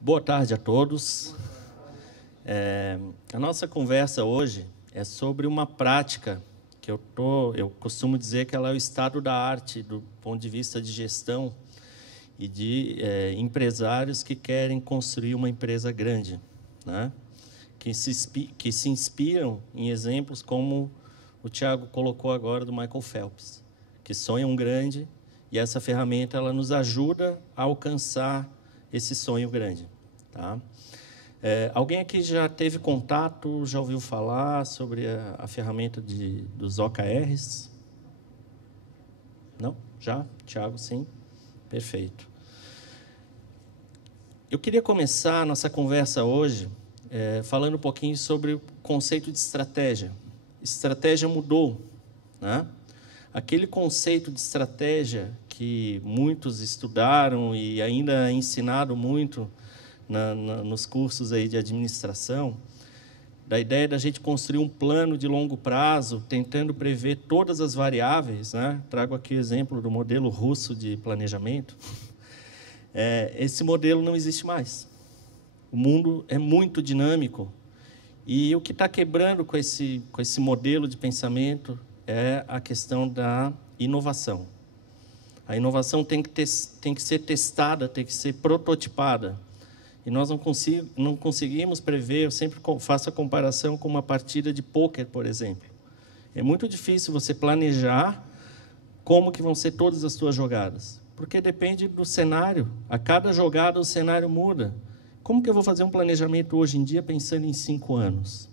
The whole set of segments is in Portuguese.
Boa tarde a todos. A nossa conversa hoje é sobre uma prática que eu costumo dizer que ela é o estado da arte do ponto de vista de gestão e de empresários que querem construir uma empresa grande, né? Que se inspiram em exemplos como o Thiago colocou agora do Michael Phelps, que sonham grande, e essa ferramenta ela nos ajuda a alcançar esse sonho grande. Tá? Alguém aqui já teve contato, já ouviu falar sobre a ferramenta dos OKRs? Não? Já? Thiago, sim? Perfeito. Eu queria começar a nossa conversa hoje falando um pouquinho sobre o conceito de estratégia. Estratégia mudou, né? Aquele conceito de estratégia que muitos estudaram e ainda é ensinado muito nos cursos aí de administração, da ideia da gente construir um plano de longo prazo, tentando prever todas as variáveis, né? Trago aqui o exemplo do modelo russo de planejamento. Esse modelo não existe mais. O mundo é muito dinâmico e o que está quebrando com esse modelo de pensamento é a questão da inovação. A inovação tem que ser testada, tem que ser prototipada. E nós não conseguimos prever, eu sempre faço a comparação com uma partida de pôquer, por exemplo. É muito difícil você planejar como que vão ser todas as suas jogadas, porque depende do cenário. A cada jogada o cenário muda. Como que eu vou fazer um planejamento hoje em dia pensando em 5 anos?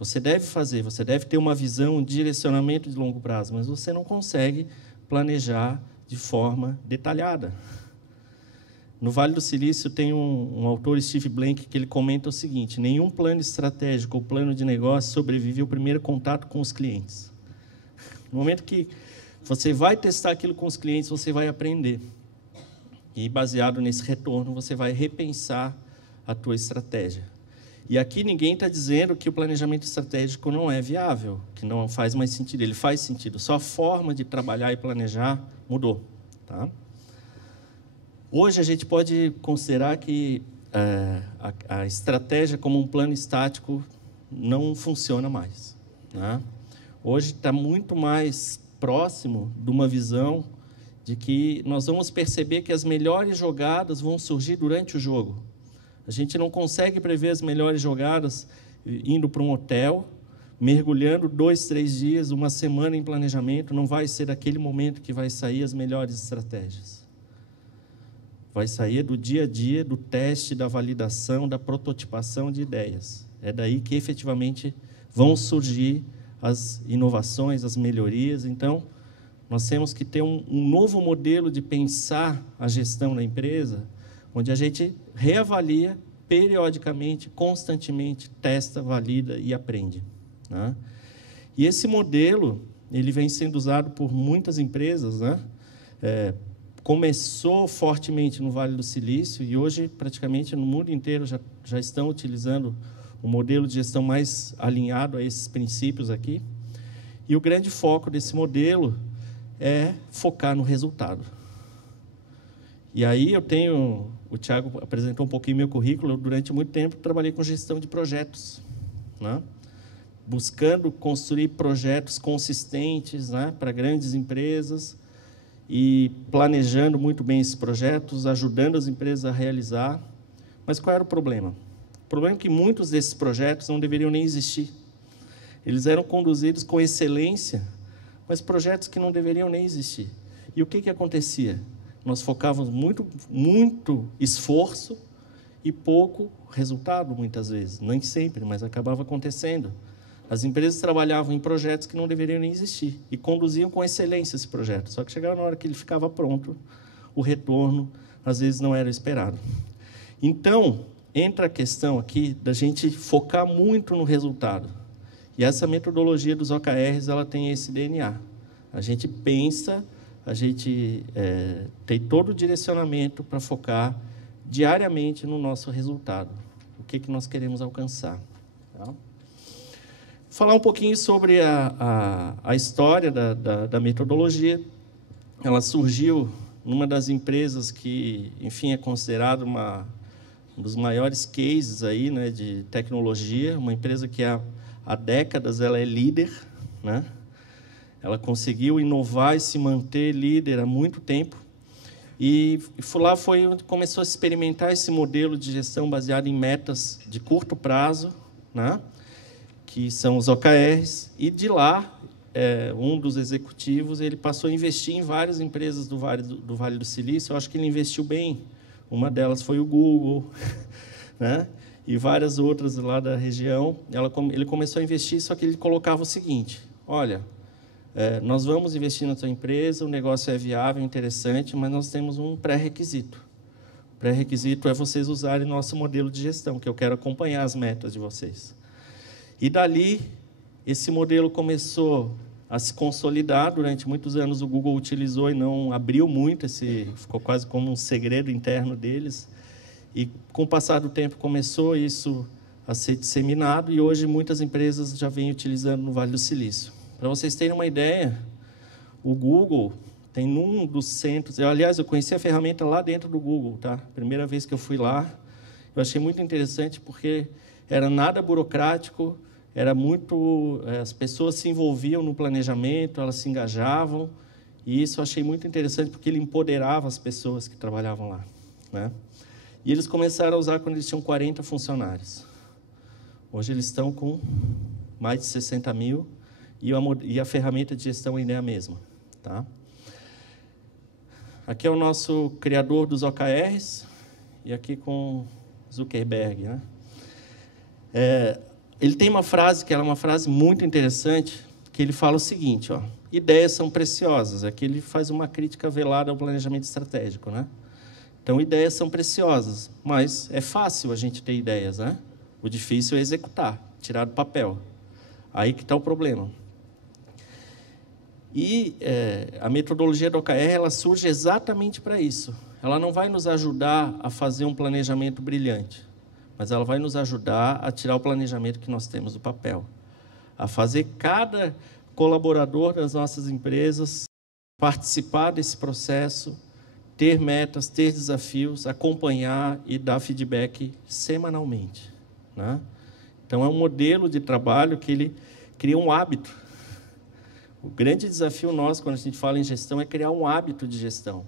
Você deve ter uma visão, um direcionamento de longo prazo, mas você não consegue planejar de forma detalhada. No Vale do Silício tem um autor, Steve Blank, que ele comenta o seguinte: nenhum plano estratégico ou plano de negócio sobrevive ao primeiro contato com os clientes. No momento que você vai testar aquilo com os clientes, você vai aprender. E, baseado nesse retorno, você vai repensar a tua estratégia. E aqui ninguém está dizendo que o planejamento estratégico não é viável, que não faz mais sentido. Ele faz sentido, só a forma de trabalhar e planejar mudou. Tá? Hoje, a gente pode considerar que a estratégia como um plano estático não funciona mais. Né? Hoje está muito mais próximo de uma visão de que nós vamos perceber que as melhores jogadas vão surgir durante o jogo. A gente não consegue prever as melhores jogadas indo para um hotel, mergulhando 2, 3 dias, uma semana em planejamento. Não vai ser daquele momento que vai sair as melhores estratégias. Vai sair do dia a dia, do teste, da validação, da prototipação de ideias. É daí que, efetivamente, vão surgir as inovações, as melhorias. Então, nós temos que ter um novo modelo de pensar a gestão da empresa, onde a gente reavalia periodicamente, constantemente, testa, valida e aprende. Né? E esse modelo ele vem sendo usado por muitas empresas, né? Começou fortemente no Vale do Silício e hoje, praticamente, no mundo inteiro já estão utilizando um modelo de gestão mais alinhado a esses princípios aqui. E o grande foco desse modelo é focar no resultado. E aí o Thiago apresentou um pouquinho meu currículo, eu, durante muito tempo, trabalhei com gestão de projetos, né? Buscando construir projetos consistentes, né, para grandes empresas, e planejando muito bem esses projetos, ajudando as empresas a realizar. Mas qual era o problema? O problema é que muitos desses projetos não deveriam nem existir. Eles eram conduzidos com excelência, mas projetos que não deveriam nem existir. E o que acontecia? Nós focávamos muito esforço e pouco resultado, muitas vezes. Nem sempre, mas acabava acontecendo. As empresas trabalhavam em projetos que não deveriam nem existir e conduziam com excelência esse projeto. Só que chegava na hora que ele ficava pronto, o retorno, às vezes, não era esperado. Então, entra a questão aqui da gente focar muito no resultado. E essa metodologia dos OKRs, ela tem esse DNA. A gente pensa, a gente tem todo o direcionamento para focar diariamente no nosso resultado. O que nós queremos alcançar. Tá? Falar um pouquinho sobre a história da metodologia. Ela surgiu numa das empresas que, enfim, é considerada uma um dos maiores cases aí, né, de tecnologia, uma empresa que há décadas ela é líder, né? Ela conseguiu inovar e se manter líder há muito tempo. E lá foi onde começou a experimentar esse modelo de gestão baseado em metas de curto prazo, né? Que são os OKRs. E de lá, um dos executivos ele passou a investir em várias empresas do Vale do Silício. Eu acho que ele investiu bem. Uma delas foi o Google, né? E várias outras lá da região. Ele começou a investir, só que ele colocava o seguinte: olha, nós vamos investir na sua empresa, o negócio é viável, interessante, mas nós temos um pré-requisito. O pré-requisito é vocês usarem nosso modelo de gestão, que eu quero acompanhar as metas de vocês. E dali, esse modelo começou a se consolidar. Durante muitos anos o Google utilizou e não abriu muito, ficou quase como um segredo interno deles. E com o passar do tempo começou isso a ser disseminado e hoje muitas empresas já vêm utilizando no Vale do Silício. Para vocês terem uma ideia, o Google tem num dos centros... Aliás, eu conheci a ferramenta lá dentro do Google, tá? Primeira vez que eu fui lá, eu achei muito interessante porque era nada burocrático, era muito... as pessoas se envolviam no planejamento, elas se engajavam, e isso eu achei muito interessante porque ele empoderava as pessoas que trabalhavam lá, né? E eles começaram a usar quando eles tinham 40 funcionários. Hoje eles estão com mais de 60 mil e a ferramenta de gestão ainda é a mesma, tá? Aqui é o nosso criador dos OKRs e aqui com Zuckerberg, né? Ele tem uma frase que é uma frase muito interessante, que ele fala o seguinte, ó: ideias são preciosas. Aqui ele faz uma crítica velada ao planejamento estratégico, né? Então, ideias são preciosas, mas é fácil a gente ter ideias, né? O difícil é executar, tirar do papel. Aí que está o problema. E a metodologia do OKR, ela surge exatamente para isso. Ela não vai nos ajudar a fazer um planejamento brilhante, mas ela vai nos ajudar a tirar o planejamento que nós temos do papel, a fazer cada colaborador das nossas empresas participar desse processo, ter metas, ter desafios, acompanhar e dar feedback semanalmente, né? Então, é um modelo de trabalho que ele cria um hábito. O grande desafio nosso, quando a gente fala em gestão, é criar um hábito de gestão.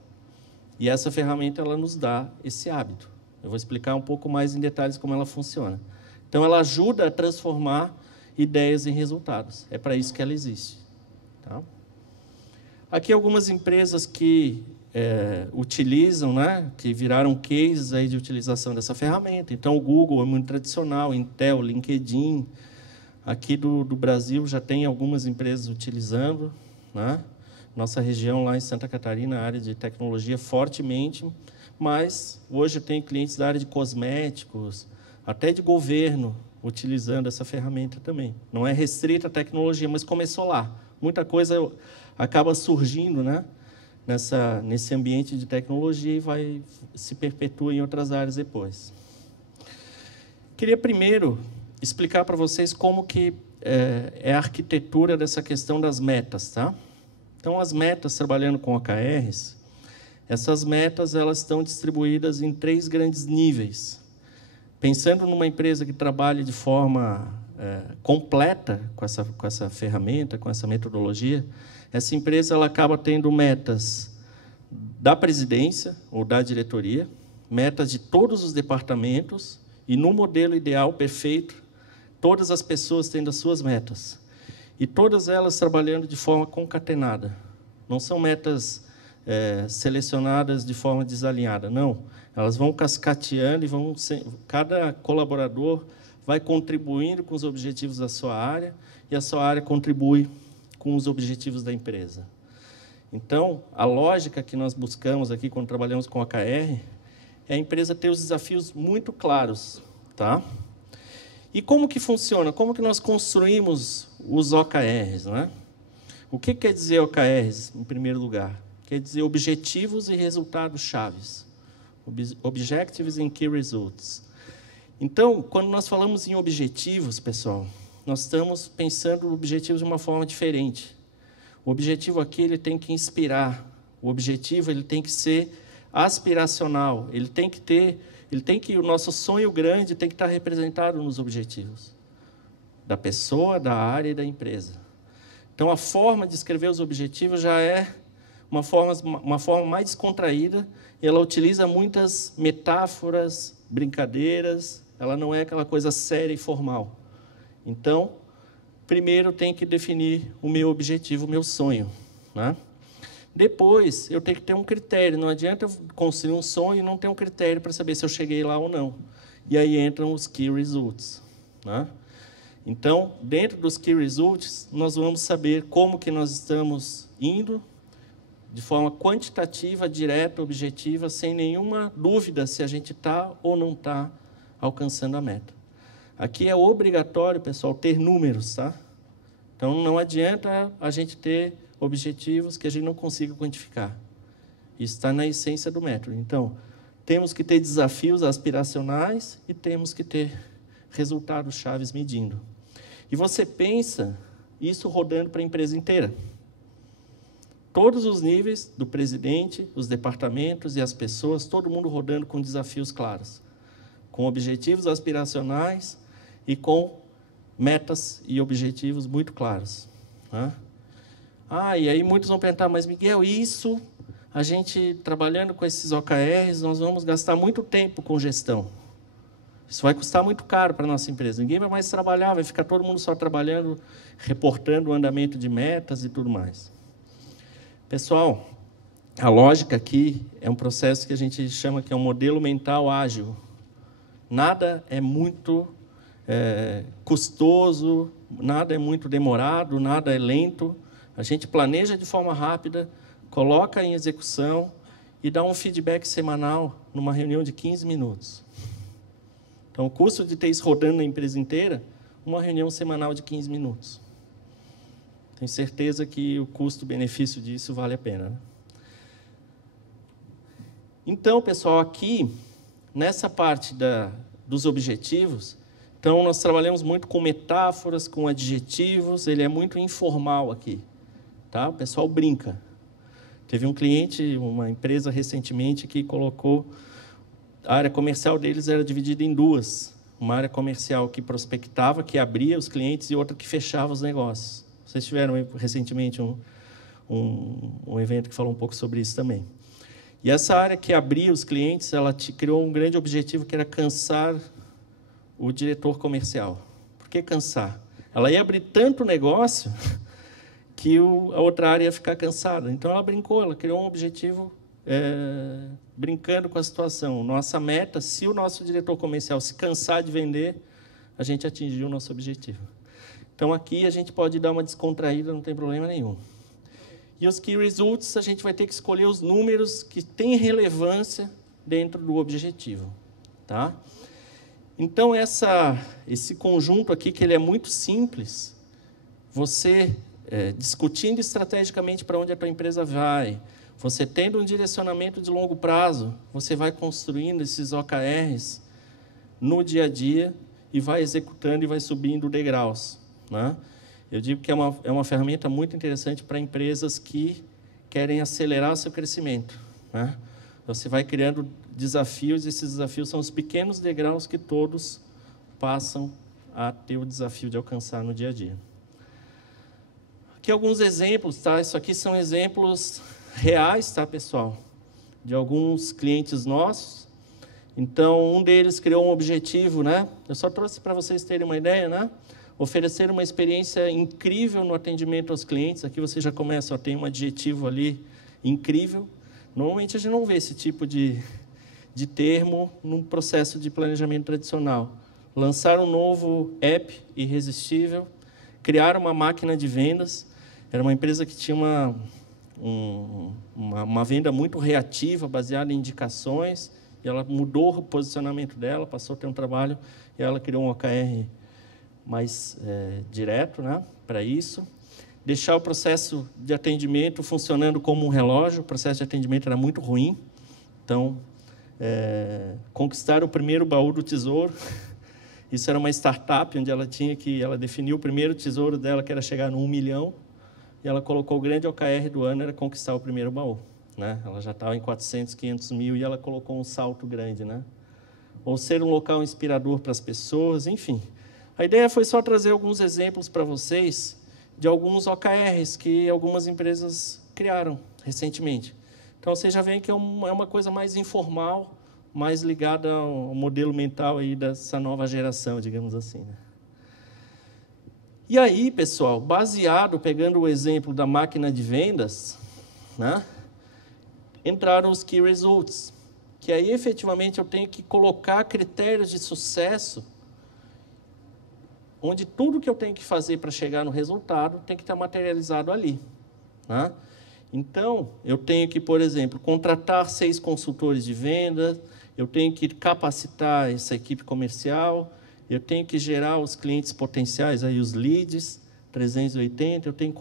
E essa ferramenta, ela nos dá esse hábito. Eu vou explicar um pouco mais em detalhes como ela funciona. Então, ela ajuda a transformar ideias em resultados. É para isso que ela existe, tá? Aqui algumas empresas que utilizam, né, que viraram cases aí de utilização dessa ferramenta. Então, o Google é muito tradicional, Intel, LinkedIn. Aqui do Brasil já tem algumas empresas utilizando, né? Nossa região lá em Santa Catarina, a área de tecnologia fortemente, mas hoje tem clientes da área de cosméticos, até de governo, utilizando essa ferramenta também. Não é restrita à tecnologia, mas começou lá. Muita coisa acaba surgindo, né, nesse ambiente de tecnologia e se perpetua em outras áreas depois. Queria primeiro explicar para vocês como que é a arquitetura dessa questão das metas, tá? Então, as metas, trabalhando com OKRs, essas metas elas estão distribuídas em 3 grandes níveis. Pensando numa empresa que trabalha de forma completa com essa ferramenta, com essa metodologia, essa empresa ela acaba tendo metas da presidência ou da diretoria, metas de todos os departamentos, e no modelo ideal, perfeito, todas as pessoas tendo as suas metas. E todas elas trabalhando de forma concatenada. Não são metas selecionadas de forma desalinhada, não. Elas vão cascateando e cada colaborador vai contribuindo com os objetivos da sua área e a sua área contribui com os objetivos da empresa. Então, a lógica que nós buscamos aqui quando trabalhamos com OKR é a empresa ter os desafios muito claros, tá? E como que funciona? Como que nós construímos os OKRs, né? O que quer dizer OKRs, em primeiro lugar? Quer dizer objetivos e resultados chaves. Objectives and Key Results. Então, quando nós falamos em objetivos, pessoal, nós estamos pensando objetivos de uma forma diferente. O objetivo aqui ele tem que inspirar. O objetivo ele tem que ser aspiracional. O nosso sonho grande tem que estar representado nos objetivos da pessoa, da área e da empresa. Então, a forma de escrever os objetivos já é uma forma mais descontraída, e ela utiliza muitas metáforas, brincadeiras, ela não é aquela coisa séria e formal. Então, primeiro tem que definir o meu objetivo, o meu sonho, né? Depois, eu tenho que ter um critério. Não adianta eu construir um sonho e não ter um critério para saber se eu cheguei lá ou não. E aí entram os Key Results, né? Então, dentro dos Key Results, nós vamos saber como que nós estamos indo, de forma quantitativa, direta, objetiva, sem nenhuma dúvida se a gente está ou não está alcançando a meta. Aqui é obrigatório, pessoal, ter números, tá? Então, não adianta a gente ter objetivos que a gente não consiga quantificar. Isso está na essência do método. Então, temos que ter desafios aspiracionais e temos que ter resultados chaves medindo. E você pensa isso rodando para a empresa inteira. Todos os níveis, do presidente, os departamentos e as pessoas, todo mundo rodando com desafios claros, com objetivos aspiracionais e com metas e objetivos muito claros, né? E aí muitos vão perguntar, mas Miguel, isso, a gente trabalhando com esses OKRs, nós vamos gastar muito tempo com gestão. Isso vai custar muito caro para a nossa empresa. Ninguém vai mais trabalhar, vai ficar todo mundo só trabalhando, reportando o andamento de metas e tudo mais. Pessoal, a lógica aqui é um processo que a gente chama que é um modelo mental ágil. Nada é muito custoso, nada é muito demorado, nada é lento. A gente planeja de forma rápida, coloca em execução e dá um feedback semanal numa reunião de 15 minutos. Então, o custo de ter isso rodando na empresa inteira, uma reunião semanal de 15 minutos. Tenho certeza que o custo-benefício disso vale a pena, né? Então, pessoal, aqui, nessa parte dos objetivos, então, nós trabalhamos muito com metáforas, com adjetivos, ele é muito informal aqui, tá? O pessoal brinca. Teve um cliente, uma empresa recentemente, que colocou... A área comercial deles era dividida em duas. Uma área comercial que prospectava, que abria os clientes, e outra que fechava os negócios. Vocês tiveram recentemente um evento que falou um pouco sobre isso também. E essa área que abria os clientes, ela criou um grande objetivo, que era cansar o diretor comercial. Por que cansar? Ela ia abrir tanto negócio que a outra área ia ficar cansada. Então, ela brincou, ela criou um objetivo brincando com a situação. Nossa meta, se o nosso diretor comercial se cansar de vender, a gente atingiu o nosso objetivo. Então, aqui a gente pode dar uma descontraída, não tem problema nenhum. E os Key Results, a gente vai ter que escolher os números que têm relevância dentro do objetivo, tá? Então, esse conjunto aqui, que ele é muito simples, você discutindo estrategicamente para onde a tua empresa vai, você tendo um direcionamento de longo prazo, você vai construindo esses OKRs no dia a dia e vai executando e vai subindo degraus, né? Eu digo que é uma ferramenta muito interessante para empresas que querem acelerar o seu crescimento, né? Você vai criando desafios, e esses desafios são os pequenos degraus que todos passam a ter o desafio de alcançar no dia a dia. Aqui alguns exemplos, tá? Isso aqui são exemplos reais, tá, pessoal? De alguns clientes nossos. Então, um deles criou um objetivo, né? Eu só trouxe para vocês terem uma ideia, né? Oferecer uma experiência incrível no atendimento aos clientes. Aqui você já começa a ter um adjetivo ali, incrível. Normalmente a gente não vê esse tipo de termo num processo de planejamento tradicional. Lançar um novo app irresistível, criar uma máquina de vendas. Era uma empresa que tinha uma venda muito reativa, baseada em indicações, e ela mudou o posicionamento dela, passou a ter um trabalho, e ela criou um OKR mais direto, né, para isso. Deixar o processo de atendimento funcionando como um relógio. O processo de atendimento era muito ruim. Então, conquistar o primeiro baú do tesouro. Isso era uma startup onde ela definiu o primeiro tesouro dela, que era chegar no 1 milhão, e ela colocou o grande OKR do ano, era conquistar o primeiro baú. né? Ela já estava em 400, 500 mil e ela colocou um salto grande, né? Ou ser um local inspirador para as pessoas, enfim. A ideia foi só trazer alguns exemplos para vocês de alguns OKRs que algumas empresas criaram recentemente. Então, vocês já veem que é uma coisa mais informal, mais ligada ao modelo mental aí dessa nova geração, digamos assim, né? E aí, pessoal, baseado, pegando o exemplo da máquina de vendas, né, entraram os Key Results, que aí, efetivamente, eu tenho que colocar critérios de sucesso, onde tudo que eu tenho que fazer para chegar no resultado tem que estar materializado ali, né? Então, eu tenho que, por exemplo, contratar 6 consultores de venda, eu tenho que capacitar essa equipe comercial, eu tenho que gerar os clientes potenciais, aí os leads, 380, eu tenho que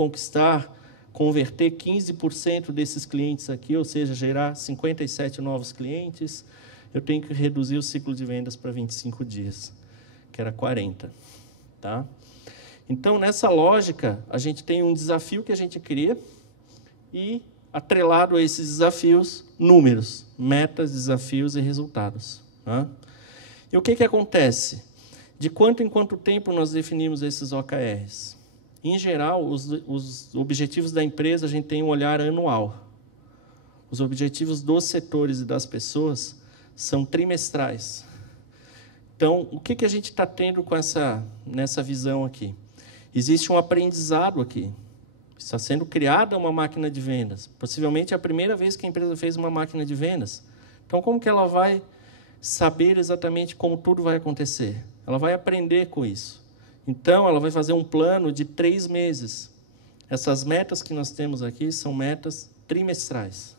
converter 15% desses clientes aqui, ou seja, gerar 57 novos clientes, eu tenho que reduzir o ciclo de vendas para 25 dias, que era 40. Tá? Então, nessa lógica, a gente tem um desafio que a gente cria e, atrelado a esses desafios, números, metas, desafios e resultados. Tá? E o que acontece? De quanto em quanto tempo nós definimos esses OKRs? Em geral, os objetivos da empresa, a gente tem um olhar anual. Os objetivos dos setores e das pessoas são trimestrais. Então, o que a gente está tendo nessa visão aqui? Existe um aprendizado aqui. Está sendo criada uma máquina de vendas. Possivelmente é a primeira vez que a empresa fez uma máquina de vendas. Então, como que ela vai saber exatamente como tudo vai acontecer? Ela vai aprender com isso. Então, ela vai fazer um plano de 3 meses. Essas metas que nós temos aqui são metas trimestrais.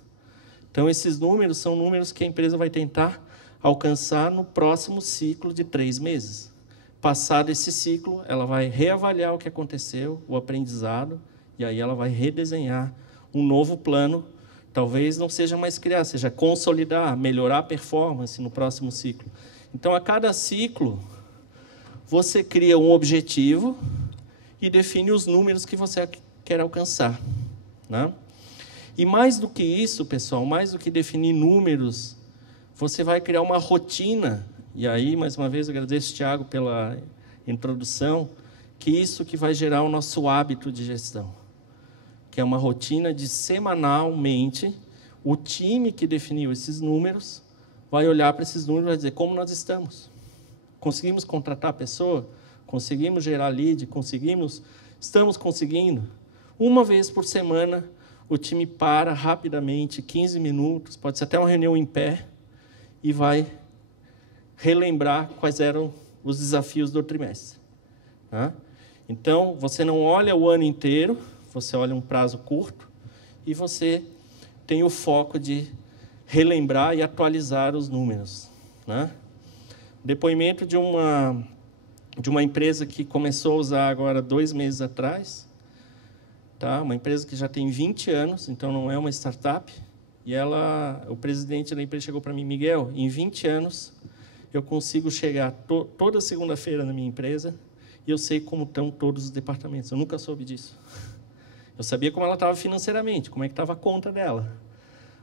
Então, esses números são números que a empresa vai tentar alcançar no próximo ciclo de 3 meses. Passado esse ciclo, ela vai reavaliar o que aconteceu, o aprendizado, e aí ela vai redesenhar um novo plano. Talvez não seja mais criar, seja consolidar, melhorar a performance no próximo ciclo. Então, a cada ciclo, você cria um objetivo e define os números que você quer alcançar, né? E mais do que isso, pessoal, mais do que definir números, você vai criar uma rotina. E aí, mais uma vez, eu agradeço, Thiago, pela introdução, que isso que vai gerar o nosso hábito de gestão, que é uma rotina de semanalmente, o time que definiu esses números vai olhar para esses números e vai dizer como nós estamos. Conseguimos contratar a pessoa? Conseguimos gerar lead? Estamos conseguindo? Uma vez por semana, o time para rapidamente, 15 minutos, pode ser até uma reunião em pé, e vai relembrar quais eram os desafios do trimestre. Tá? Então, você não olha o ano inteiro, você olha um prazo curto, e você tem o foco de relembrar e atualizar os números. Né? Depoimento de uma empresa que começou a usar agora 2 meses atrás, tá? Uma empresa que já tem 20 anos, então não é uma startup, e o presidente da empresa chegou para mim: Miguel, em 20 anos eu consigo chegar toda segunda-feira na minha empresa e eu sei como estão todos os departamentos. Eu nunca soube disso. Eu sabia como ela estava financeiramente, como é que estava a conta dela,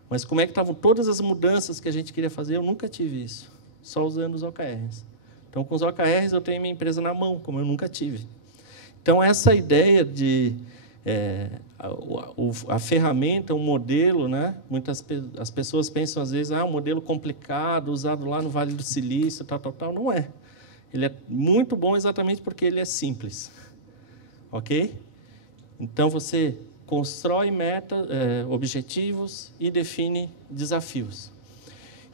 mas como é que estavam todas as mudanças que a gente queria fazer, eu nunca tive isso. Só usando os OKRs. Então, com os OKRs, eu tenho minha empresa na mão, como eu nunca tive. Então, essa ideia de a ferramenta, um modelo, né? As pessoas pensam, às vezes, um modelo complicado, usado lá no Vale do Silício, tal. Não é. Ele é muito bom exatamente porque ele é simples. Ok? Então, você constrói objetivos e define desafios.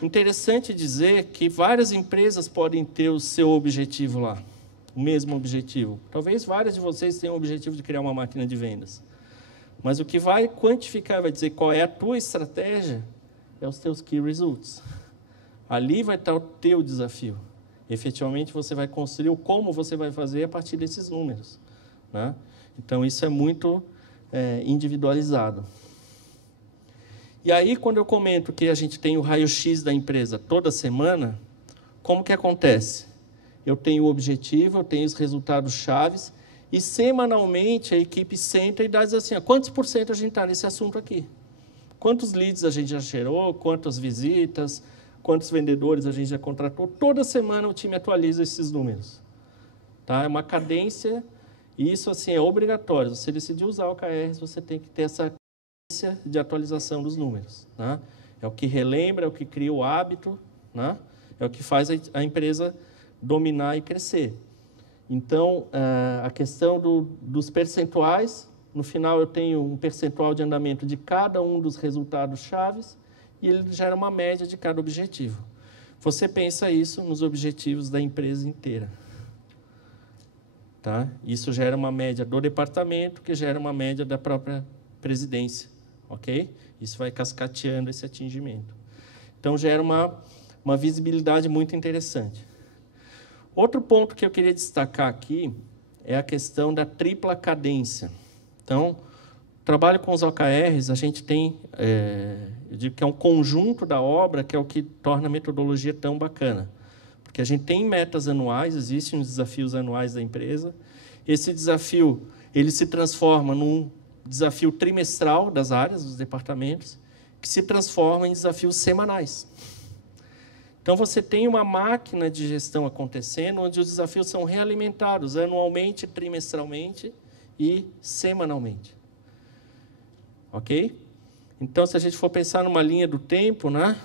Interessante dizer que várias empresas podem ter o seu objetivo lá, o mesmo objetivo. Talvez várias de vocês tenham o objetivo de criar uma máquina de vendas. Mas o que vai quantificar, vai dizer qual é a tua estratégia, é os teus Key Results. Ali vai estar o teu desafio. Efetivamente, você vai construir o como você vai fazer a partir desses números. Né? Então, isso é muito individualizado. E aí, quando eu comento que a gente tem o raio-x da empresa toda semana, como que acontece? Eu tenho o objetivo, eu tenho os resultados chaves, e semanalmente a equipe senta e diz assim: quantos por cento a gente está nesse assunto aqui? Quantos leads a gente já gerou, quantas visitas, quantos vendedores a gente já contratou. Toda semana o time atualiza esses números. Tá? É uma cadência, e isso assim, é obrigatório. Se você decidir usar OKRs, você tem que ter essa cadência de atualização dos números. Né? É o que relembra, é o que cria o hábito, né? É o que faz a empresa dominar e crescer. Então, a questão dos percentuais, no final eu tenho um percentual de andamento de cada um dos resultados chaves e ele gera uma média de cada objetivo. Você pensa isso nos objetivos da empresa inteira. Tá? Isso gera uma média do departamento, que gera uma média da própria presidência. Ok? Isso vai cascateando esse atingimento. Então, gera uma visibilidade muito interessante. Outro ponto que eu queria destacar aqui é a questão da tripla cadência. Então, trabalho com os OKRs, a gente tem, eu digo que é um conjunto da obra que é o que torna a metodologia tão bacana. Porque a gente tem metas anuais, existem os desafios anuais da empresa. Esse desafio, ele se transforma num desafio trimestral das áreas, dos departamentos, que se transforma em desafios semanais. Então, você tem uma máquina de gestão acontecendo, onde os desafios são realimentados anualmente, trimestralmente e semanalmente. Ok? Então, se a gente for pensar numa linha do tempo, né?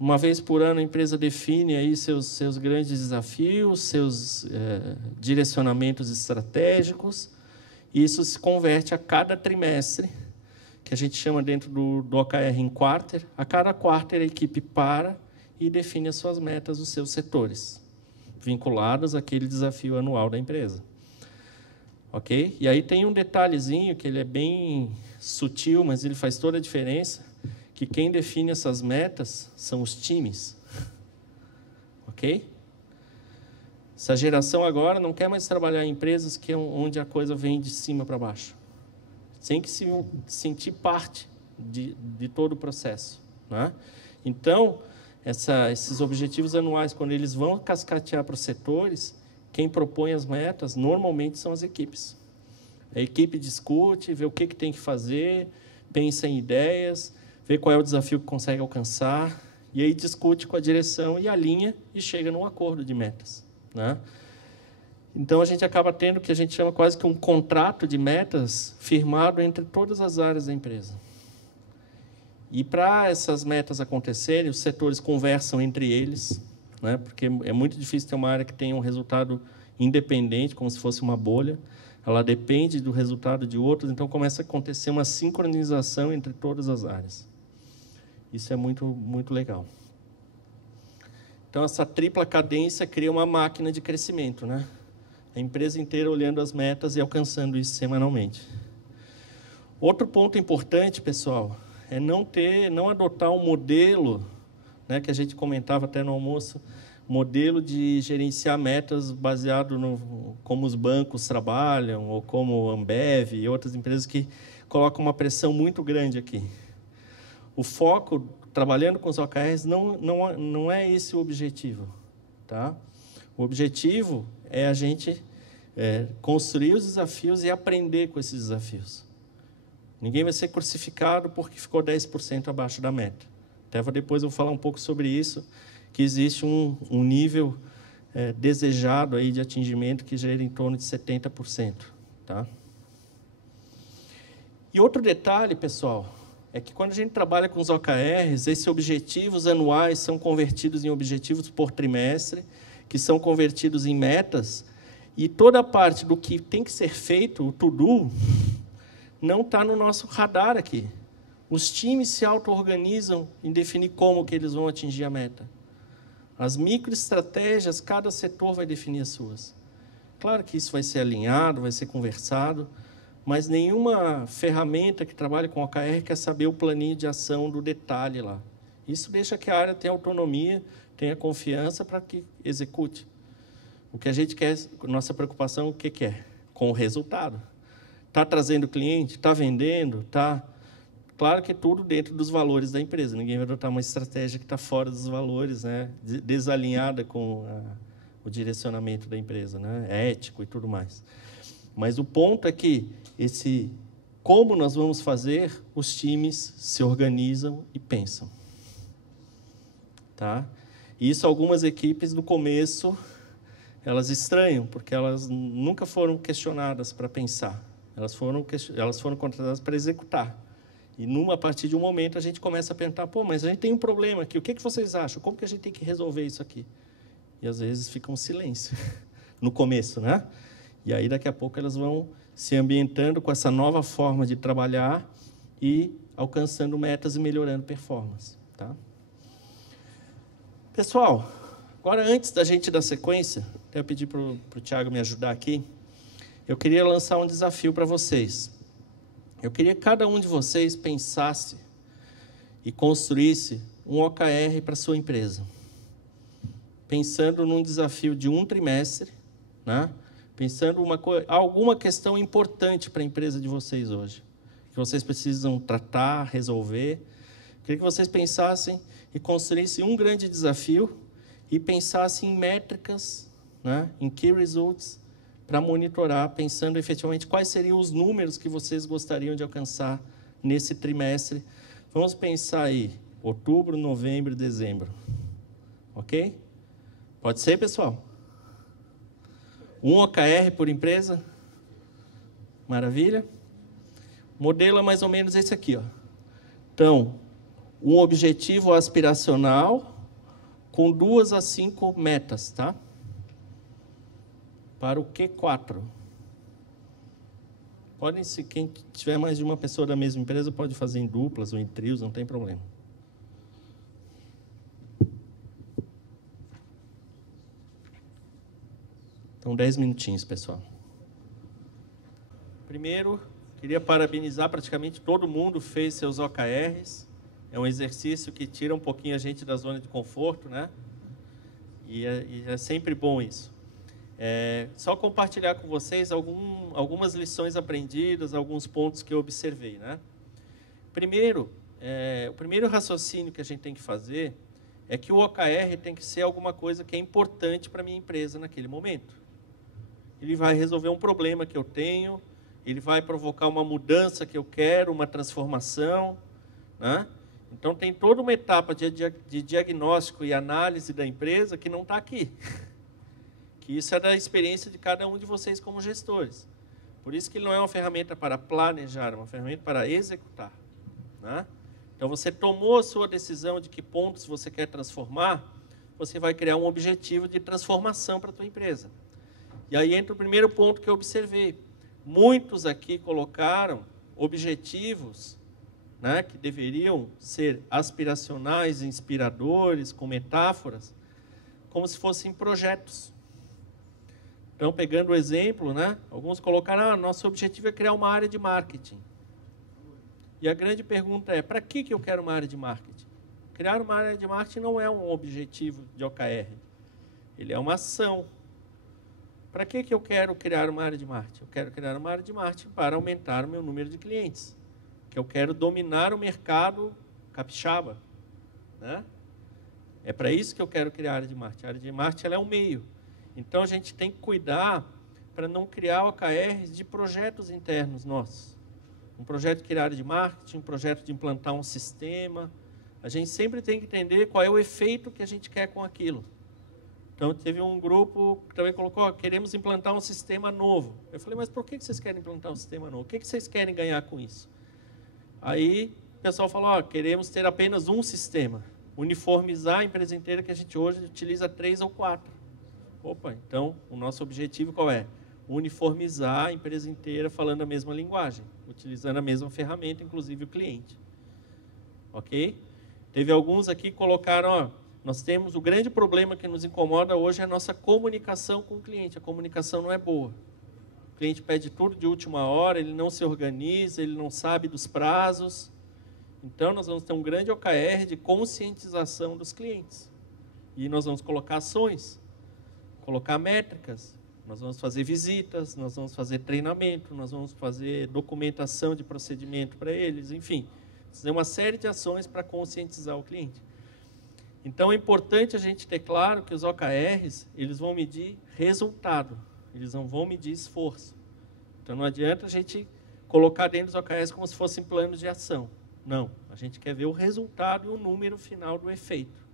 Uma vez por ano a empresa define aí seus grandes desafios, seus direcionamentos estratégicos, e isso se converte a cada trimestre, que a gente chama dentro do OKR em quarter. A cada quarter a equipe para e define as suas metas dos seus setores, vinculadas àquele desafio anual da empresa. Ok? E aí tem um detalhezinho que ele é bem sutil, mas ele faz toda a diferença, que quem define essas metas são os times. Ok? Essa geração agora não quer mais trabalhar em empresas onde a coisa vem de cima para baixo. Tem que se sentir parte de todo o processo. Né? Então, esses objetivos anuais, quando eles vão cascatear para os setores, quem propõe as metas normalmente são as equipes. A equipe discute, vê o que tem que fazer, pensa em ideias, vê qual é o desafio que consegue alcançar, e aí discute com a direção e alinha e chega num acordo de metas. Né? Então, a gente acaba tendo o que a gente chama quase que um contrato de metas firmado entre todas as áreas da empresa. E para essas metas acontecerem, os setores conversam entre eles, né? Porque é muito difícil ter uma área que tenha um resultado independente, como se fosse uma bolha. Ela depende do resultado de outros, então começa a acontecer uma sincronização entre todas as áreas. Isso é muito, muito legal. Então, essa tripla cadência cria uma máquina de crescimento, né? A empresa inteira olhando as metas e alcançando isso semanalmente. Outro ponto importante, pessoal, é não adotar um modelo, né, que a gente comentava até no almoço, modelo de gerenciar metas baseado no como os bancos trabalham, ou como a Ambev e outras empresas que colocam uma pressão muito grande aqui. O foco, trabalhando com os OKRs, não é esse o objetivo. Tá? O objetivo é a gente construir os desafios e aprender com esses desafios. Ninguém vai ser crucificado porque ficou 10% abaixo da meta. Até depois eu vou falar um pouco sobre isso, que existe um nível desejado aí de atingimento que gera em torno de 70%. Tá? E outro detalhe, pessoal, é que quando a gente trabalha com os OKRs, esses objetivos anuais são convertidos em objetivos por trimestre, que são convertidos em metas, e toda a parte do que tem que ser feito, o to-do, não está no nosso radar aqui. Os times se auto-organizam em definir como que eles vão atingir a meta. As microestratégias, cada setor vai definir as suas. Claro que isso vai ser alinhado, vai ser conversado, mas nenhuma ferramenta que trabalha com OKR quer saber o planinho de ação do detalhe lá. Isso deixa que a área tenha autonomia, tenha confiança para que execute. O que a gente quer, nossa preocupação, o que é? Com o resultado. Está trazendo cliente? Está vendendo? Está... Claro que tudo dentro dos valores da empresa. Ninguém vai adotar uma estratégia que está fora dos valores, né? Desalinhada com o direcionamento da empresa, né? Ético e tudo mais. Mas o ponto é que esse como nós vamos fazer, os times se organizam e pensam. Tá? E isso algumas equipes no começo, elas estranham, porque elas nunca foram questionadas para pensar. Elas foram contratadas para executar. E a partir de um momento a gente começa a perguntar, pô, mas a gente tem um problema aqui, o que vocês acham? Como que a gente tem que resolver isso aqui? E às vezes fica um silêncio no começo, né? E aí daqui a pouco elas vão se ambientando com essa nova forma de trabalhar e alcançando metas e melhorando performance, tá? Pessoal, agora antes da gente dar sequência, até eu pedi para o Thiago me ajudar aqui, eu queria lançar um desafio para vocês. Eu queria que cada um de vocês pensasse e construísse um OKR para a sua empresa. Pensando num desafio de um trimestre, né? Pensando alguma questão importante para a empresa de vocês hoje, que vocês precisam tratar, resolver. Queria que vocês pensassem e construíssem um grande desafio e pensassem em métricas, né? Em key results, para monitorar, pensando efetivamente quais seriam os números que vocês gostariam de alcançar nesse trimestre. Vamos pensar aí, outubro, novembro, dezembro. Ok? Pode ser, pessoal? Um OKR por empresa? Maravilha? O modelo é mais ou menos esse aqui, ó. Então, um objetivo aspiracional com 2 a 5 metas, tá? Para o Q4. Podem ser, quem tiver mais de uma pessoa da mesma empresa, pode fazer em duplas ou em trios, não tem problema. Então, 10 minutinhos, pessoal. Primeiro, queria parabenizar, praticamente todo mundo fez seus OKRs. É um exercício que tira um pouquinho a gente da zona de conforto, né? E é sempre bom isso. Só compartilhar com vocês algumas lições aprendidas, alguns pontos que eu observei, né? Primeiro, o primeiro raciocínio que a gente tem que fazer é que o OKR tem que ser alguma coisa que é importante para a minha empresa naquele momento. Ele vai resolver um problema que eu tenho, ele vai provocar uma mudança que eu quero, uma transformação, né? Então, tem toda uma etapa de diagnóstico e análise da empresa que não está aqui. Que isso é da experiência de cada um de vocês como gestores. Por isso que ele não é uma ferramenta para planejar, é uma ferramenta para executar, né? Então, você tomou a sua decisão de que pontos você quer transformar, você vai criar um objetivo de transformação para a tua empresa. E aí entra o primeiro ponto que eu observei. Muitos aqui colocaram objetivos, né, que deveriam ser aspiracionais, inspiradores, com metáforas, como se fossem projetos. Então, pegando o exemplo, né, alguns colocaram, nosso objetivo é criar uma área de marketing. E a grande pergunta é, para que eu quero uma área de marketing? Criar uma área de marketing não é um objetivo de OKR. Ele é uma ação. Para que eu quero criar uma área de marketing? Eu quero criar uma área de marketing para aumentar o meu número de clientes. Que eu quero dominar o mercado capixaba, né? É para isso que eu quero criar a área de marketing. A área de marketing ela é um meio. Então, a gente tem que cuidar para não criar OKRs de projetos internos nossos. Um projeto de criar área de marketing, um projeto de implantar um sistema. A gente sempre tem que entender qual é o efeito que a gente quer com aquilo. Então, teve um grupo que também colocou, queremos implantar um sistema novo. Eu falei, mas por que vocês querem implantar um sistema novo? O que vocês querem ganhar com isso? Aí, o pessoal falou, queremos ter apenas um sistema. Uniformizar a empresa inteira, que a gente hoje utiliza 3 ou 4. Opa, então, o nosso objetivo qual é? Uniformizar a empresa inteira falando a mesma linguagem, utilizando a mesma ferramenta, inclusive o cliente. Ok? Teve alguns aqui que colocaram, nós temos o grande problema que nos incomoda hoje é a nossa comunicação com o cliente. A comunicação não é boa. O cliente pede tudo de última hora, ele não se organiza, ele não sabe dos prazos. Então, nós vamos ter um grande OKR de conscientização dos clientes. E nós vamos colocar ações, colocar métricas, nós vamos fazer visitas, nós vamos fazer treinamento, nós vamos fazer documentação de procedimento para eles, enfim. Fazer uma série de ações para conscientizar o cliente. Então, é importante a gente ter claro que os OKRs, eles vão medir resultado, eles não vão medir esforço. Então, não adianta a gente colocar dentro dos OKRs como se fossem planos de ação. Não, a gente quer ver o resultado e o número final do efeito.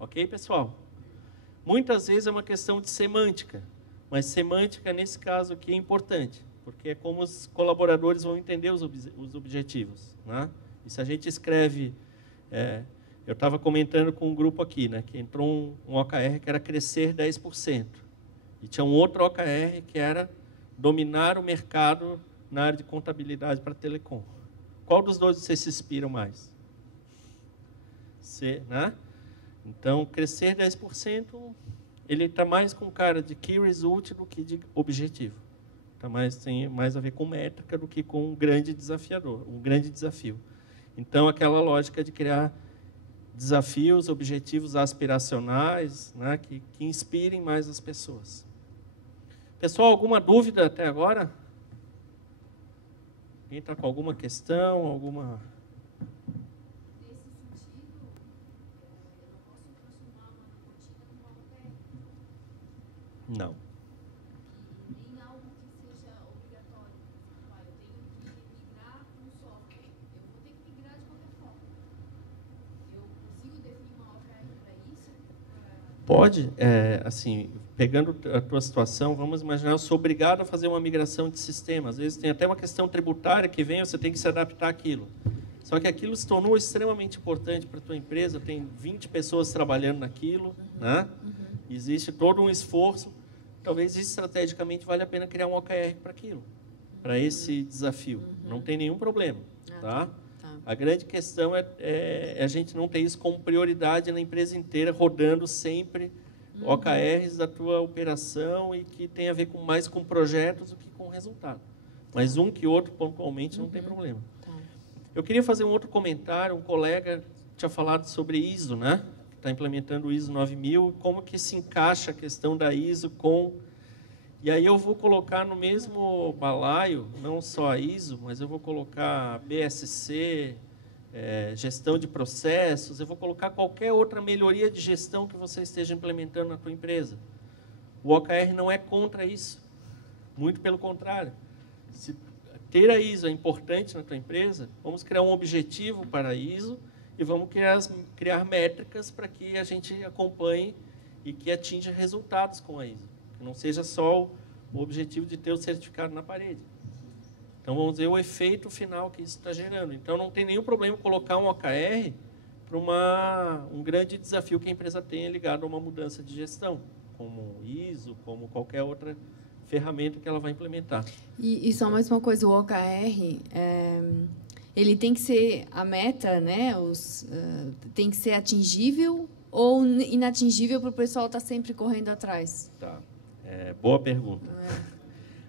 Ok, pessoal? Muitas vezes é uma questão de semântica, mas semântica, nesse caso aqui, é importante, porque é como os colaboradores vão entender os objetivos, né? E se a gente escreve... eu estava comentando com um grupo aqui, né, que entrou um OKR que era crescer 10%. E tinha um outro OKR que era dominar o mercado na área de contabilidade para telecom. Qual dos dois vocês se inspiram mais? Né? Então, crescer 10%, ele está mais com cara de key result do que de objetivo. Tem mais a ver com métrica do que com um grande desafio. Então, aquela lógica de criar desafios, objetivos aspiracionais, né, que inspirem mais as pessoas. Pessoal, alguma dúvida até agora? Quem está com alguma questão, alguma... Nesse sentido, eu não posso transformar uma rotina numa OKR? Não. E nem algo que seja obrigatório. Eu tenho que migrar um software. Eu vou ter que migrar de qualquer forma. Eu consigo definir uma OKR para isso? Pode, assim, pegando a tua situação, vamos imaginar, eu sou obrigado a fazer uma migração de sistema. Às vezes tem até uma questão tributária que vem, você tem que se adaptar àquilo. Só que aquilo se tornou extremamente importante para a tua empresa, tem 20 pessoas trabalhando naquilo, né? Existe todo um esforço. Talvez estrategicamente vale a pena criar um OKR para aquilo, para esse desafio. Não tem nenhum problema, tá? A grande questão é a gente não ter isso como prioridade na empresa inteira, rodando sempre OKRs da tua operação e que tem a ver mais com projetos do que com resultado. Mas um que outro, pontualmente, não tem problema. Eu queria fazer um outro comentário. Um colega tinha falado sobre ISO, né? Está implementando o ISO 9000, como que se encaixa a questão da ISO com... E aí eu vou colocar no mesmo balaio, não só a ISO, mas eu vou colocar BSC, gestão de processos, eu vou colocar qualquer outra melhoria de gestão que você esteja implementando na tua empresa. O OKR não é contra isso, muito pelo contrário. Se ter a ISO é importante na tua empresa, vamos criar um objetivo para a ISO e vamos criar métricas para que a gente acompanhe e que atinja resultados com a ISO. Que não seja só o objetivo de ter o certificado na parede. Então, vamos ver o efeito final que isso está gerando. Então, não tem nenhum problema colocar um OKR para um grande desafio que a empresa tenha ligado a uma mudança de gestão, como ISO, como qualquer outra ferramenta que ela vai implementar. E só mais uma coisa, o OKR, ele tem que ser a meta, né? Tem que ser atingível ou inatingível para o pessoal estar sempre correndo atrás? Tá. Boa pergunta.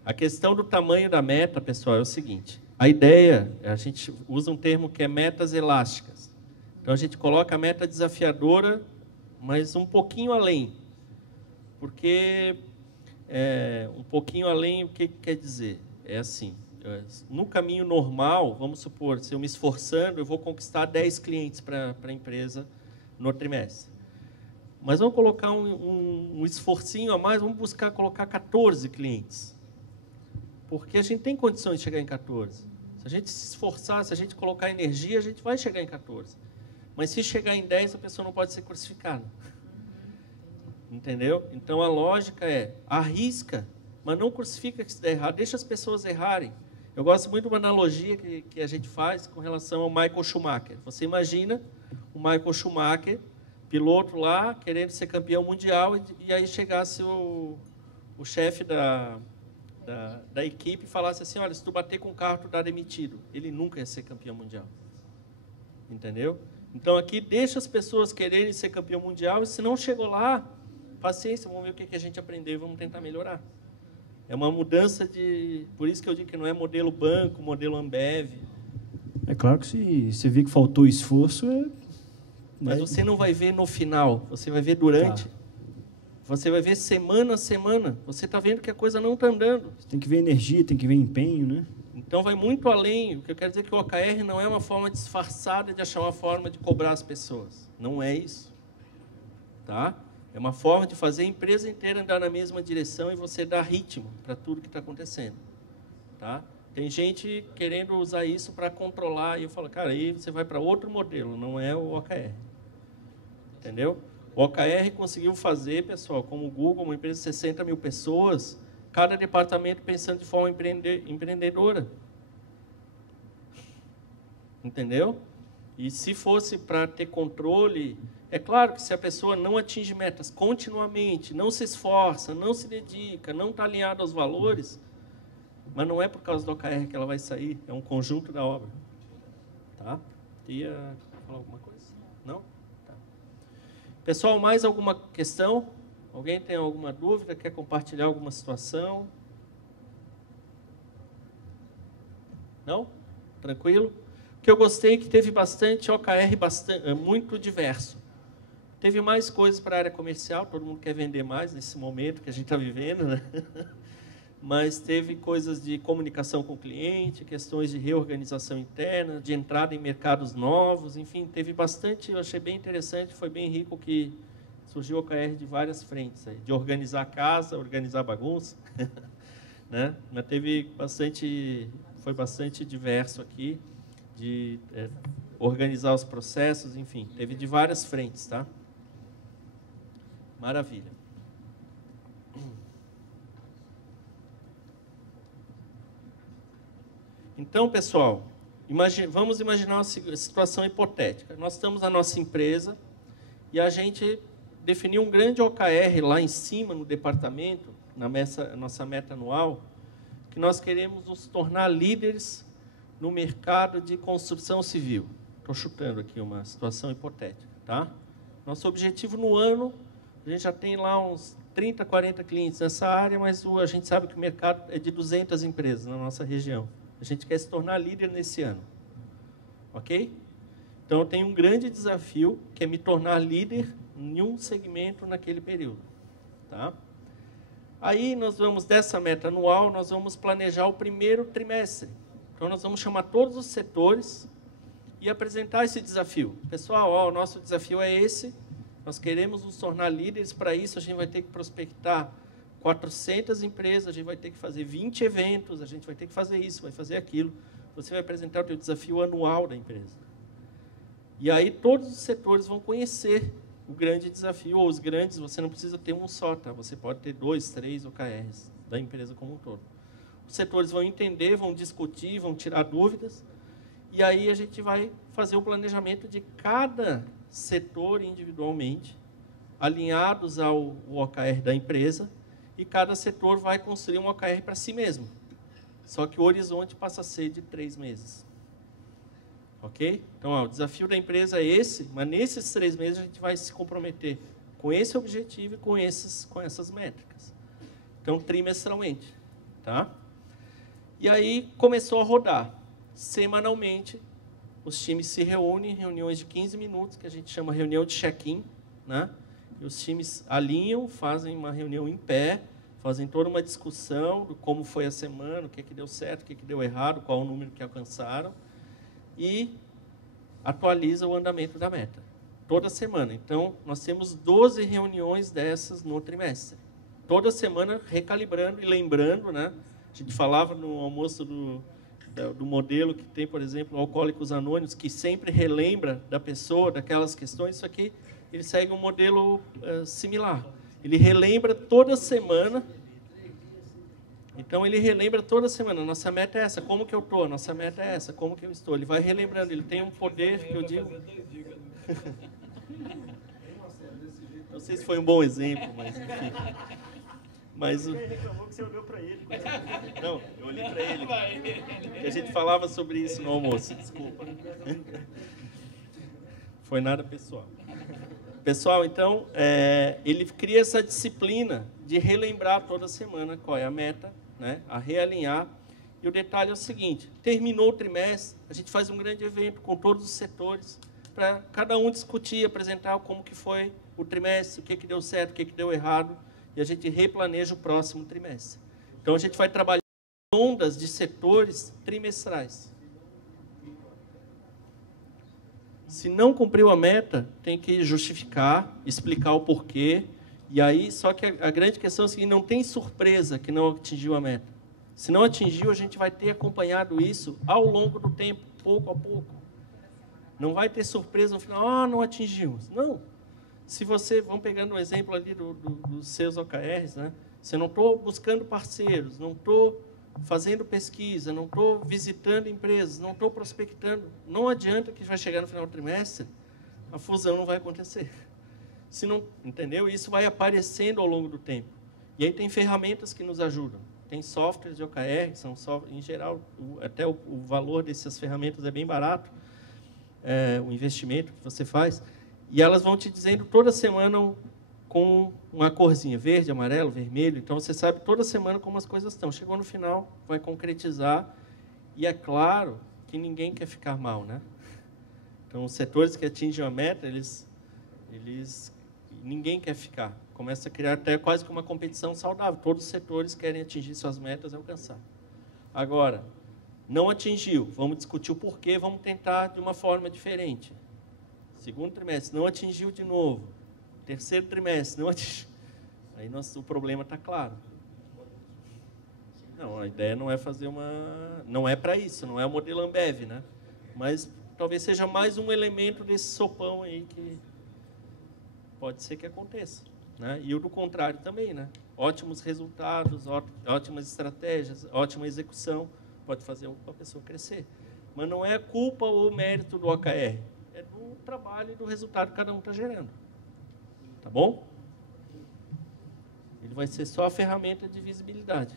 A questão do tamanho da meta, pessoal, é o seguinte. A ideia, a gente usa um termo que é metas elásticas. Então, a gente coloca a meta desafiadora, mas um pouquinho além. Porque um pouquinho além, o que quer dizer? É assim, no caminho normal, vamos supor, se eu me esforçando, eu vou conquistar 10 clientes para a empresa no trimestre. Mas vamos colocar um esforcinho a mais, vamos buscar colocar 14 clientes. Porque a gente tem condições de chegar em 14. Se a gente se esforçar, se a gente colocar energia, a gente vai chegar em 14. Mas se chegar em 10, a pessoa não pode ser crucificada. Entendeu? Então, a lógica arrisca, mas não crucifica que se der errado. Deixa as pessoas errarem. Eu gosto muito de uma analogia que a gente faz com relação ao Michael Schumacher. Você imagina o Michael Schumacher, piloto lá, querendo ser campeão mundial, e aí chegasse o chefe da equipe e falasse assim, olha, se tu bater com o carro, tu tá demitido. Ele nunca ia ser campeão mundial. Entendeu? Então, aqui, deixa as pessoas quererem ser campeão mundial, e se não chegou lá, paciência, vamos ver o que a gente aprendeu e vamos tentar melhorar. É uma mudança de... Por isso que eu digo que não é modelo banco, modelo Ambev. É claro que se você vê que faltou esforço... Mas você não vai ver no final, você vai ver durante. Tá. Você vai ver semana a semana. Você está vendo que a coisa não está andando. Você tem que ver energia, tem que ver empenho, né? Então, vai muito além. O que eu quero dizer é que o OKR não é uma forma disfarçada de achar uma forma de cobrar as pessoas. Não é isso. Tá? É uma forma de fazer a empresa inteira andar na mesma direção e você dar ritmo para tudo que está acontecendo. Tá? Tem gente querendo usar isso para controlar, e eu falo, cara, aí você vai para outro modelo, não é o OKR. Entendeu? O OKR conseguiu fazer, pessoal, como o Google, uma empresa de 60 mil pessoas, cada departamento pensando de forma empreendedora. Entendeu? E se fosse para ter controle, é claro que se a pessoa não atinge metas continuamente, não se esforça, não se dedica, não está alinhada aos valores, mas não é por causa do OKR que ela vai sair, é um conjunto da obra. Tá? Ia falar alguma coisa? Não? Tá. Pessoal, mais alguma questão? Alguém tem alguma dúvida? Quer compartilhar alguma situação? Não? Tranquilo? O que eu gostei é que teve bastante OKR, muito diverso. Teve mais coisas para a área comercial, todo mundo quer vender mais nesse momento que a gente está vivendo, né? Mas teve coisas de comunicação com o cliente, questões de reorganização interna, de entrada em mercados novos, enfim, teve bastante, eu achei bem interessante, foi bem rico que surgiu o OKR de várias frentes, aí, de organizar a casa, organizar a bagunça, né? Mas teve bastante, foi bastante diverso aqui, de organizar os processos, enfim, teve de várias frentes, tá? Maravilha. Então, pessoal, vamos imaginar uma situação hipotética. Nós estamos na nossa empresa e a gente definiu um grande OKR lá em cima no departamento, na nossa meta anual, que nós queremos nos tornar líderes no mercado de construção civil. Estou chutando aqui uma situação hipotética, tá? Nosso objetivo no ano, a gente já tem lá uns 30, 40 clientes nessa área, mas a gente sabe que o mercado é de 200 empresas na nossa região. A gente quer se tornar líder nesse ano. Ok? Então, eu tenho um grande desafio, que é me tornar líder em um segmento naquele período. Tá? Aí, nós vamos, dessa meta anual, nós vamos planejar o primeiro trimestre. Então, nós vamos chamar todos os setores e apresentar esse desafio. Pessoal, ó, o nosso desafio é esse. Nós queremos nos tornar líderes. Para isso, a gente vai ter que prospectar 400 empresas, a gente vai ter que fazer 20 eventos, a gente vai ter que fazer isso, vai fazer aquilo. Você vai apresentar o seu desafio anual da empresa. E aí todos os setores vão conhecer o grande desafio, ou os grandes, você não precisa ter um só, tá? Você pode ter 2, 3 OKRs da empresa como um todo. Os setores vão entender, vão discutir, vão tirar dúvidas, e aí a gente vai fazer o planejamento de cada setor individualmente, alinhados ao OKR da empresa, e cada setor vai construir um OKR para si mesmo. Só que o horizonte passa a ser de 3 meses. Ok? Então, ó, o desafio da empresa é esse, mas nesses 3 meses a gente vai se comprometer com esse objetivo e com essas métricas. Então, trimestralmente. Tá? E aí começou a rodar. Semanalmente, os times se reúnem em reuniões de 15 minutos, que a gente chama reunião de check-in, né? E os times alinham, fazem uma reunião em pé, fazem toda uma discussão do como foi a semana, o que deu certo, o que deu errado, qual o número que alcançaram, e atualiza o andamento da meta, toda semana. Então, nós temos 12 reuniões dessas no trimestre. Toda semana recalibrando e lembrando, né? A gente falava no almoço do modelo que tem, por exemplo, Alcoólicos Anônimos, que sempre relembra da pessoa, daquelas questões. Isso aqui, ele segue um modelo similar. Ele relembra toda semana. Então, ele relembra toda semana. Nossa meta é essa. Como que eu estou? Nossa meta é essa. Como que eu estou? Ele vai relembrando. Ele tem um poder que eu digo... Não sei se foi um bom exemplo, mas enfim. Mas ele reclamou que você olhou para ele. Não, eu olhei para ele. Porque a gente falava sobre isso no almoço. Desculpa. Foi nada pessoal. Pessoal, então, ele cria essa disciplina de relembrar toda semana qual é a meta, né, a realinhar. E o detalhe é o seguinte, terminou o trimestre, a gente faz um grande evento com todos os setores, para cada um discutir, apresentar como que foi o trimestre, o que deu certo, o que deu errado, e a gente replaneja o próximo trimestre. Então, a gente vai trabalhar ondas de setores trimestrais. Se não cumpriu a meta, tem que justificar, explicar o porquê. E aí, só que a grande questão é que não tem surpresa que não atingiu a meta. Se não atingiu, a gente vai ter acompanhado isso ao longo do tempo, pouco a pouco. Não vai ter surpresa no final, não atingimos. Não. Se você, vamos pegando um exemplo ali dos seus OKRs, né? Se eu não estou buscando parceiros, não estou fazendo pesquisa, não estou visitando empresas, não estou prospectando, não adianta que vai chegar no final do trimestre, a fusão não vai acontecer. Se não, entendeu? Isso vai aparecendo ao longo do tempo. E aí tem ferramentas que nos ajudam. Tem softwares de OKR, são em geral, até o valor dessas ferramentas é bem barato, o investimento que você faz, e elas vão te dizendo toda semana com uma corzinha, verde, amarelo, vermelho, então você sabe toda semana como as coisas estão. Chegou no final, vai concretizar, e é claro que ninguém quer ficar mal, né? Então, os setores que atingem a meta, ninguém quer ficar. Começa a criar até quase que uma competição saudável. Todos os setores querem atingir suas metas e alcançar. Agora, não atingiu, vamos discutir o porquê, vamos tentar de uma forma diferente. Segundo trimestre, não atingiu de novo. Terceiro trimestre, não atingiu. Aí o problema está claro. Não, a ideia não é fazer não é para isso, não é o modelo Ambev, né? Mas talvez seja mais um elemento desse sopão aí que pode ser que aconteça. Né? E o do contrário também, né? Ótimos resultados, ótimas estratégias, ótima execução, pode fazer a pessoa crescer. Mas não é culpa ou mérito do OKR, é do trabalho e do resultado que cada um está gerando. Tá bom? Ele vai ser só a ferramenta de visibilidade.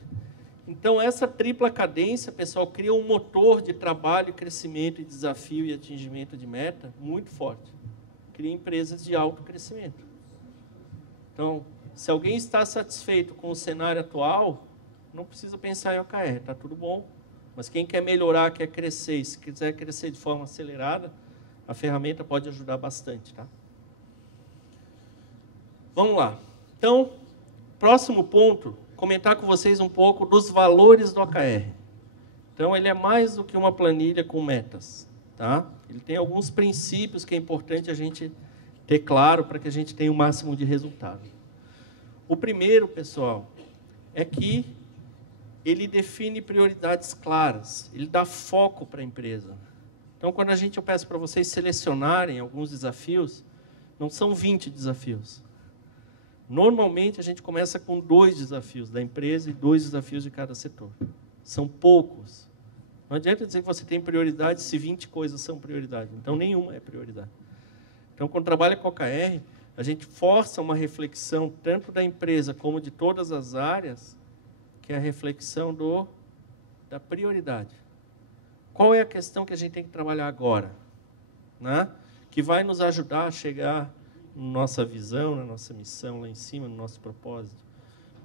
Então, essa tripla cadência, pessoal, cria um motor de trabalho, crescimento, desafio e atingimento de meta muito forte. Cria empresas de alto crescimento. Então, se alguém está satisfeito com o cenário atual, não precisa pensar em OKR, está tudo bom. Mas quem quer melhorar, quer crescer, e se quiser crescer de forma acelerada, a ferramenta pode ajudar bastante. Tá? Vamos lá. Então, próximo ponto, comentar com vocês um pouco dos valores do OKR. Então, ele é mais do que uma planilha com metas. Tá? Ele tem alguns princípios que é importante a gente ter claro para que a gente tenha o máximo de resultado. O primeiro, pessoal, é que ele define prioridades claras, ele dá foco para a empresa. Então, quando eu peço para vocês selecionarem alguns desafios, não são 20 desafios. Normalmente, a gente começa com 2 desafios da empresa e 2 desafios de cada setor. São poucos. Não adianta dizer que você tem prioridade se 20 coisas são prioridade. Então, nenhuma é prioridade. Então, quando trabalha com OKR, a gente força uma reflexão tanto da empresa como de todas as áreas, que é a reflexão da prioridade. Qual é a questão que a gente tem que trabalhar agora? Né? Que vai nos ajudar a chegar na nossa visão, na nossa missão lá em cima, no nosso propósito.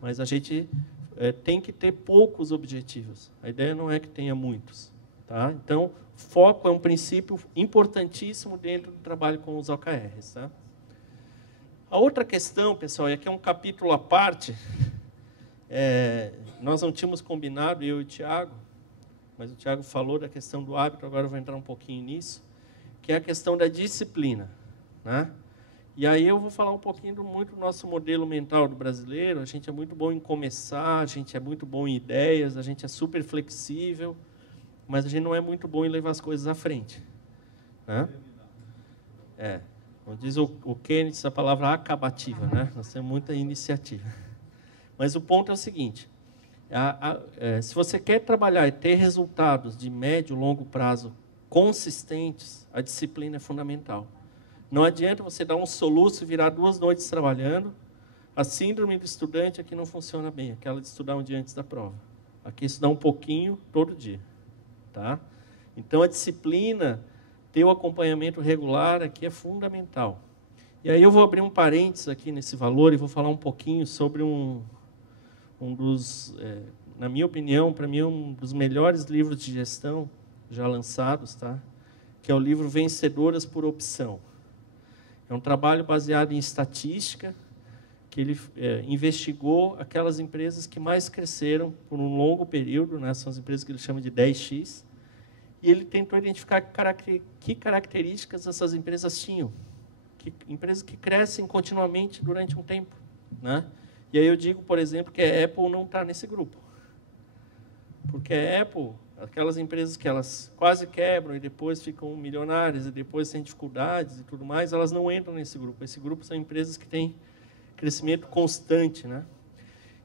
Mas a gente tem que ter poucos objetivos. A ideia não é que tenha muitos. Tá? Então, foco é um princípio importantíssimo dentro do trabalho com os OKRs. Tá? A outra questão, pessoal, é que é um capítulo à parte. Nós não tínhamos combinado, eu e o Tiago, mas o Tiago falou da questão do hábito, agora eu vou entrar um pouquinho nisso, que é a questão da disciplina. Né? E aí eu vou falar um pouquinho muito do nosso modelo mental do brasileiro. A gente é muito bom em começar, a gente é muito bom em ideias, a gente é super flexível, mas a gente não é muito bom em levar as coisas à frente. Né? Como diz o Kennedy, essa palavra acabativa, né? Nós temos muita iniciativa. Mas o ponto é o seguinte, se você quer trabalhar e ter resultados de médio e longo prazo consistentes, a disciplina é fundamental. Não adianta você dar um soluço e virar 2 noites trabalhando. A síndrome do estudante aqui não funciona bem, aquela de estudar um dia antes da prova. Aqui estudar um pouquinho todo dia. Tá? Então, a disciplina, ter o acompanhamento regular aqui é fundamental. E aí eu vou abrir um parênteses aqui nesse valor e vou falar um pouquinho sobre um dos, na minha opinião, para mim, um dos melhores livros de gestão já lançados, tá? Que é o livro Vencedoras por Opção. É um trabalho baseado em estatística, que ele investigou aquelas empresas que mais cresceram por um longo período, né? São as empresas que ele chama de 10X, e ele tentou identificar que características essas empresas tinham, empresas que crescem continuamente durante um tempo. Né? E aí eu digo, por exemplo, que a Apple não está nesse grupo. Porque a Apple, aquelas empresas que elas quase quebram e depois ficam milionárias e depois têm dificuldades e tudo mais, elas não entram nesse grupo. Esse grupo são empresas que têm crescimento constante, né?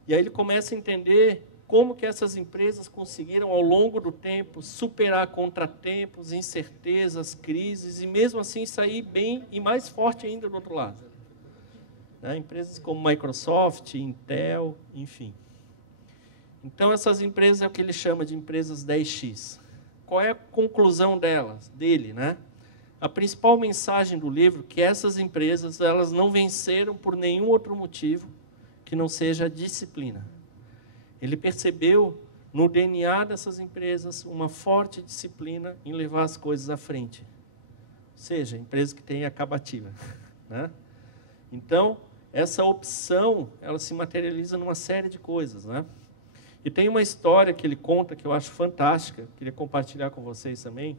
E aí ele começa a entender como que essas empresas conseguiram, ao longo do tempo, superar contratempos, incertezas, crises, e mesmo assim sair bem e mais forte ainda do outro lado. Né? Empresas como Microsoft, Intel, enfim. Então, essas empresas é o que ele chama de empresas 10X. Qual é a conclusão dele, né? A principal mensagem do livro é que essas empresas elas não venceram por nenhum outro motivo que não seja a disciplina. Ele percebeu no DNA dessas empresas uma forte disciplina em levar as coisas à frente. Ou seja, empresa que tem acabativa. Né? Então, essa opção ela se materializa numa série de coisas. Né? E tem uma história que ele conta que eu acho fantástica, queria compartilhar com vocês também,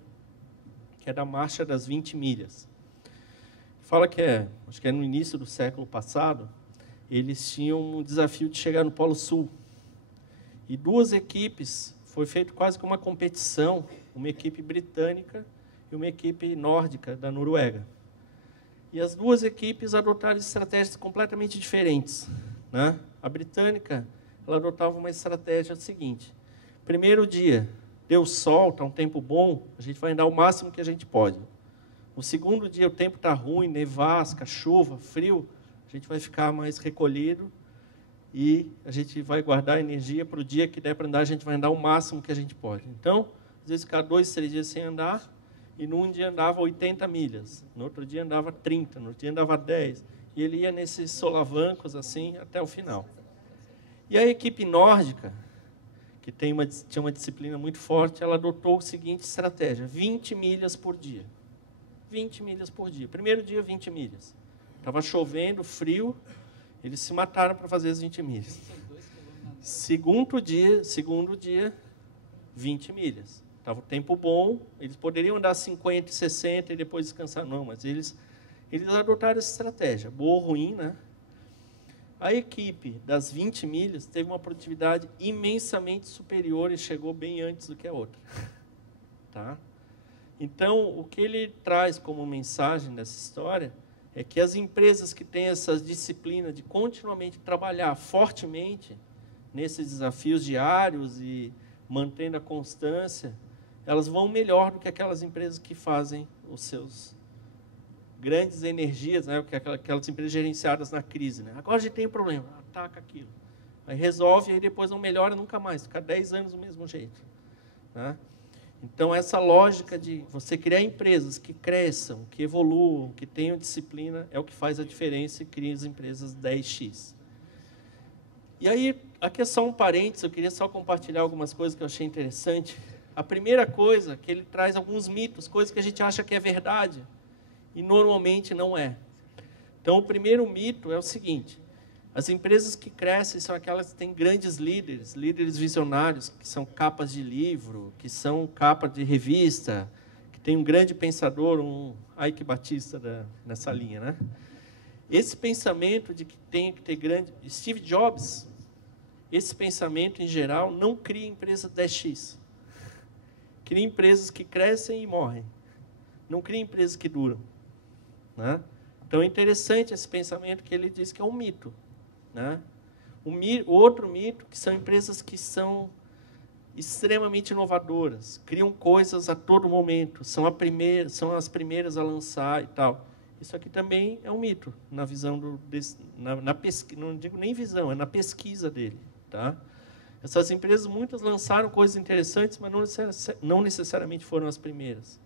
que é da Marcha das 20 Milhas. Fala que acho que é no início do século passado, eles tinham um desafio de chegar no Polo Sul. E duas equipes, foi feito quase que uma competição, uma equipe britânica e uma equipe nórdica da Noruega. E as duas equipes adotaram estratégias completamente diferentes. Né? A britânica, ela adotava uma estratégia seguinte. Primeiro dia, deu sol, está um tempo bom, a gente vai andar o máximo que a gente pode. No segundo dia, o tempo está ruim, nevasca, chuva, frio, a gente vai ficar mais recolhido e a gente vai guardar energia para o dia que der para andar, a gente vai andar o máximo que a gente pode. Então, às vezes, ficar 2, 3 dias sem andar, e num dia andava 80 milhas, no outro dia andava 30, no outro dia andava 10, e ele ia nesses solavancos assim até o final. E a equipe nórdica, que tinha uma disciplina muito forte, ela adotou a seguinte estratégia: 20 milhas por dia. 20 milhas por dia. Primeiro dia, 20 milhas. Estava chovendo, frio, eles se mataram para fazer as 20 milhas. Segundo dia, 20 milhas. Estava o tempo bom, eles poderiam andar 50 e 60 e depois descansar. Não, mas eles adotaram essa estratégia. Boa ou ruim, né? A equipe das 20 milhas teve uma produtividade imensamente superior e chegou bem antes do que a outra. Tá? Então, o que ele traz como mensagem dessa história é que as empresas que têm essa disciplina de continuamente trabalhar fortemente nesses desafios diários e mantendo a constância, elas vão melhor do que aquelas empresas que fazem os seus grandes energias, né? Aquelas empresas gerenciadas na crise. Né? Agora a gente tem um problema, ataca aquilo. Aí resolve e aí depois não melhora nunca mais, fica 10 anos do mesmo jeito. Né? Então, essa lógica de você criar empresas que cresçam, que evoluam, que tenham disciplina, é o que faz a diferença e cria as empresas 10X. E aí, aqui é só um parênteses, eu queria só compartilhar algumas coisas que eu achei interessante. A primeira coisa, que ele traz alguns mitos, coisas que a gente acha que é verdade, e normalmente não é. Então, o primeiro mito é o seguinte: as empresas que crescem são aquelas que têm grandes líderes visionários, que são capas de livro, que são capa de revista, que tem um grande pensador, um Ike Batista nessa linha. Né? Esse pensamento de que tem que ter grande... Steve Jobs, esse pensamento, em geral, não cria empresa 10X. Cria empresas que crescem e morrem. Não cria empresas que duram. Né? Então, é interessante esse pensamento que ele diz que é um mito. Né? O outro mito, que são empresas que são extremamente inovadoras, criam coisas a todo momento, são as primeiras a lançar e tal. Isso aqui também é um mito, na visão na pesquisa, não digo nem visão, é na pesquisa dele. Tá? Essas empresas, muitas lançaram coisas interessantes, mas não necessariamente foram as primeiras.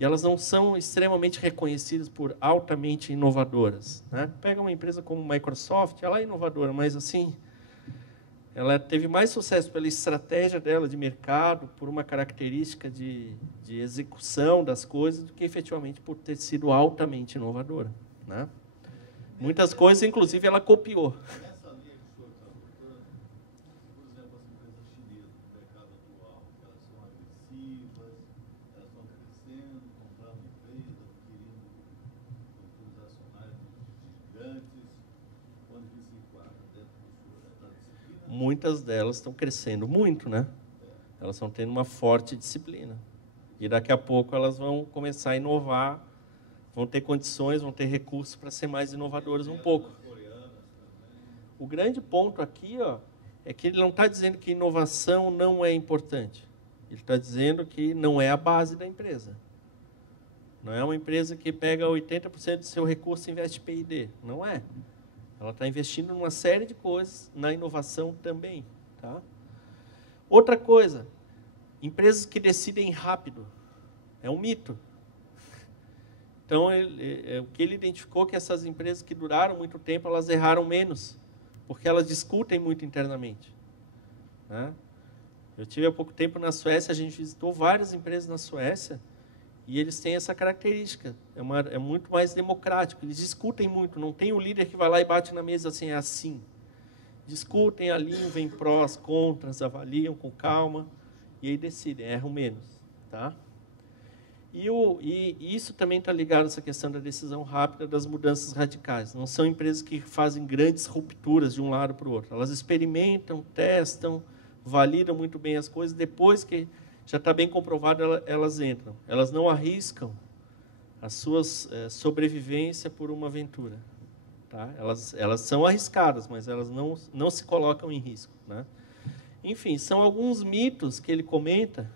E elas não são extremamente reconhecidas por altamente inovadoras. Né? Pega uma empresa como a Microsoft, ela é inovadora, mas assim, ela teve mais sucesso pela estratégia dela de mercado, por uma característica de execução das coisas, do que efetivamente por ter sido altamente inovadora. Né? Muitas coisas, inclusive, ela copiou. Nessa linha que o senhor está botando, por exemplo, as empresas chinesas no mercado atual, elas são agressivas, elas estão crescendo, comprando empresas, adquirindo estruturas acionárias gigantes. Quando que se enquadra dentro da disciplina? Muitas delas estão crescendo muito, né? Elas estão tendo uma forte disciplina. E daqui a pouco elas vão começar a inovar, vão ter condições, vão ter recursos para ser mais inovadoras um pouco. O grande ponto aqui, ó, é que ele não está dizendo que inovação não é importante. Ele está dizendo que não é a base da empresa. Não é uma empresa que pega 80% do seu recurso e investe em P&D. Não é. Ela está investindo em uma série de coisas, na inovação também. Tá? Outra coisa, empresas que decidem rápido. É um mito. Então, o que ele identificou é que essas empresas que duraram muito tempo, elas erraram menos, porque elas discutem muito internamente. Né? Eu tive há pouco tempo na Suécia, a gente visitou várias empresas na Suécia, e eles têm essa característica, é muito mais democrático, eles discutem muito, não tem o líder que vai lá e bate na mesa assim, é assim. Discutem, alinham, vêm prós, contras, avaliam com calma, e aí decidem, erram menos. Tá? E isso também está ligado a essa questão da decisão rápida, das mudanças radicais. Não são empresas que fazem grandes rupturas de um lado para o outro. Elas experimentam, testam, validam muito bem as coisas, depois que já está bem comprovado, elas entram. Elas não arriscam a sua sobrevivência por uma aventura. Tá? Elas são arriscadas, mas elas não se colocam em risco. Né? Enfim, são alguns mitos que ele comenta.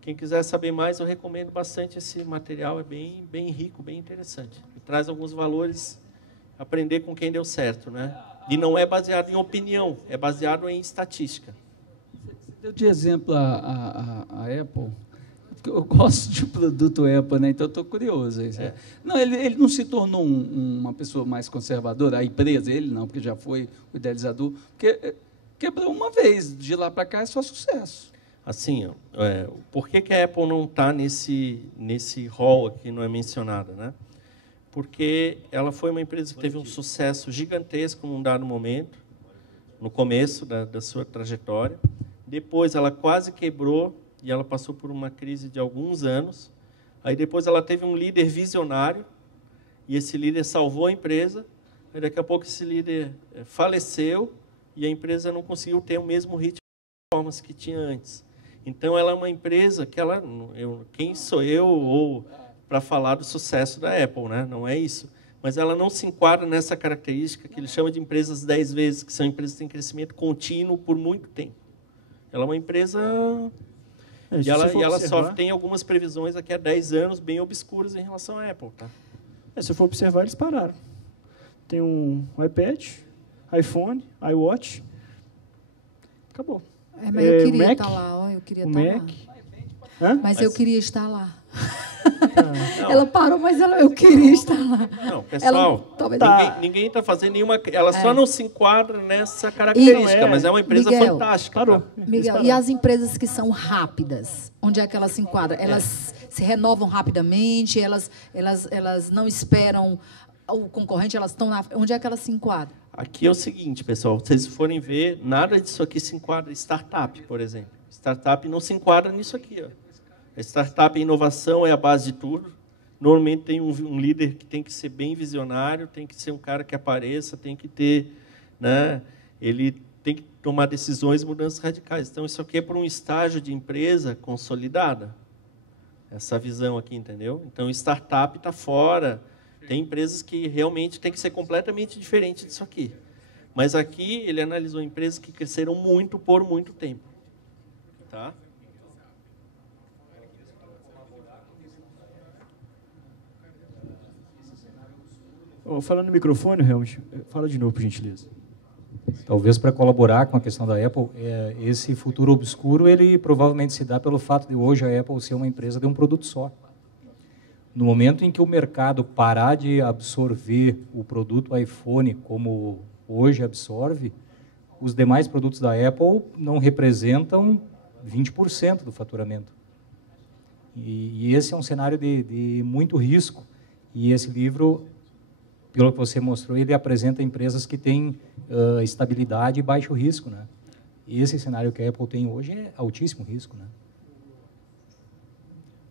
Quem quiser saber mais, eu recomendo bastante esse material, é bem rico, bem interessante. E traz alguns valores, aprender com quem deu certo. Né? E não é baseado em opinião, é baseado em estatística. Você deu de exemplo a Apple, porque eu gosto de produto Apple, né? Então eu estou curioso. Não, ele não se tornou uma pessoa mais conservadora, a empresa, ele não, porque já foi o idealizador, porque quebrou uma vez, de lá para cá é só sucesso. Assim, por que a Apple não está nesse hall aqui, não é mencionada? Né? Porque ela foi uma empresa que teve um sucesso gigantesco num dado momento, no começo da sua trajetória. Depois ela quase quebrou e ela passou por uma crise de alguns anos. Aí depois ela teve um líder visionário e esse líder salvou a empresa. Aí daqui a pouco esse líder faleceu e a empresa não conseguiu ter o mesmo ritmo de performance que tinha antes. Então ela é uma empresa que quem sou eu para falar do sucesso da Apple, né? Não é isso. Mas ela não se enquadra nessa característica que ele chama de empresas 10 vezes, que são empresas que têm crescimento contínuo por muito tempo. Ela é uma empresa... E ela só tem algumas previsões daqui a 10 anos bem obscuras em relação à Apple. Tá? Se eu for observar, eles pararam. Tem um iPad, iPhone, iWatch. Acabou. Mas eu queria Mac, estar lá. Ó, eu queria o estar Mac. lá. Mas eu queria estar lá. Ela parou, mas eu queria estar lá. Não, pessoal, ninguém está fazendo nenhuma... Ela só não se enquadra nessa característica, mas é uma empresa fantástica. Parou. Miguel, e as empresas que são rápidas? Onde é que elas se enquadram? Elas se renovam rapidamente? Elas não esperam o concorrente? Elas estão onde é que elas se enquadram? Aqui é o seguinte, pessoal, vocês forem ver, nada disso aqui se enquadra em startup, por exemplo. Startup não se enquadra nisso aqui. Ó. A startup e inovação é a base de tudo. Normalmente tem um líder que tem que ser bem visionário, tem que ser um cara que apareça, tem que ter... Né, ele tem que tomar decisões e mudanças radicais. Então, isso aqui é para um estágio de empresa consolidada. Essa visão aqui, entendeu? Então, startup está fora. Tem empresas que realmente têm que ser completamente diferentes disso aqui. Mas aqui ele analisou empresas que cresceram muito por muito tempo. Tá? Falando no microfone, Helmut, fala de novo, por gentileza. Talvez para colaborar com a questão da Apple, esse futuro obscuro ele provavelmente se dá pelo fato de hoje a Apple ser uma empresa de um produto só. No momento em que o mercado parar de absorver o produto iPhone como hoje absorve, os demais produtos da Apple não representam 20% do faturamento. E esse é um cenário de muito risco. E esse livro, pelo que você mostrou, ele apresenta empresas que têm estabilidade e baixo risco. Né? E esse cenário que a Apple tem hoje é altíssimo risco. Né?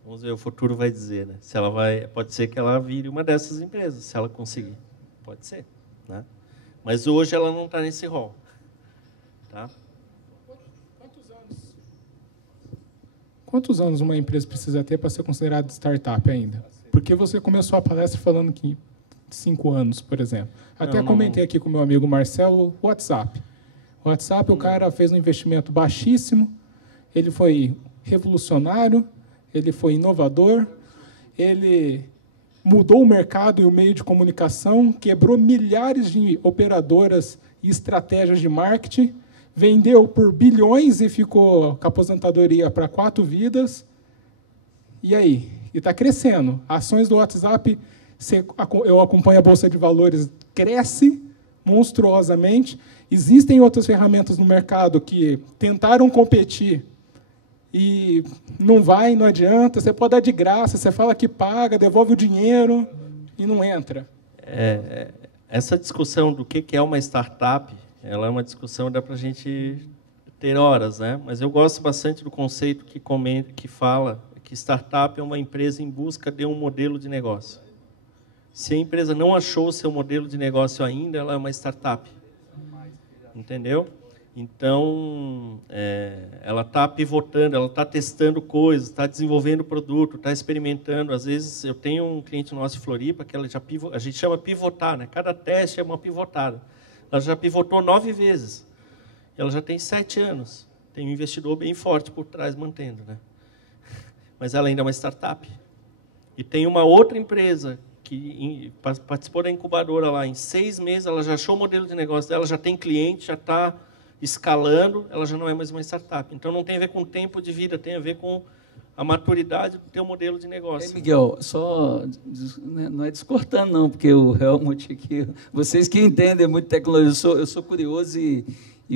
Vamos ver, o futuro vai dizer, né? Se ela pode ser que ela vire uma dessas empresas, se ela conseguir. Pode ser, né? Mas hoje ela não está nesse rol. Tá? Quantos anos Quantos anos uma empresa precisa ter para ser considerada startup ainda? Porque você começou a palestra falando que 5 anos, por exemplo. Até comentei aqui com o meu amigo Marcelo, WhatsApp. O WhatsApp, o cara fez um investimento baixíssimo, ele foi revolucionário, ele foi inovador, ele mudou o mercado e o meio de comunicação, quebrou milhares de operadoras e estratégias de marketing, vendeu por bilhões e ficou com a aposentadoria para 4 vidas. E aí? E está crescendo. Ações do WhatsApp, eu acompanho a Bolsa de Valores, cresce monstruosamente. Existem outras ferramentas no mercado que tentaram competir e não vai, não adianta. Você pode dar de graça, você fala que paga, devolve o dinheiro e não entra. Essa discussão do que é uma startup, ela é uma discussão que dá para a gente ter horas, né? Mas eu gosto bastante do conceito que fala que startup é uma empresa em busca de um modelo de negócio. Se a empresa não achou o seu modelo de negócio ainda, ela é uma startup. Entendeu? Então, ela está pivotando, ela está testando coisas, está desenvolvendo produto, está experimentando. Às vezes, eu tenho um cliente nosso em Floripa que ela a gente chama pivotar, né? Cada teste é uma pivotada. Ela já pivotou 9 vezes. Ela já tem 7 anos. Tem um investidor bem forte por trás mantendo, né? Mas ela ainda é uma startup. E tem uma outra empresa que participou da incubadora lá. Em 6 meses, ela já achou o modelo de negócio dela, já tem cliente, já está escalando, ela já não é mais uma startup. Então, não tem a ver com o tempo de vida, tem a ver com a maturidade do teu modelo de negócio. Miguel, só não é descortando, não, porque o Helmut aqui, vocês que entendem muito tecnologia, eu sou curioso e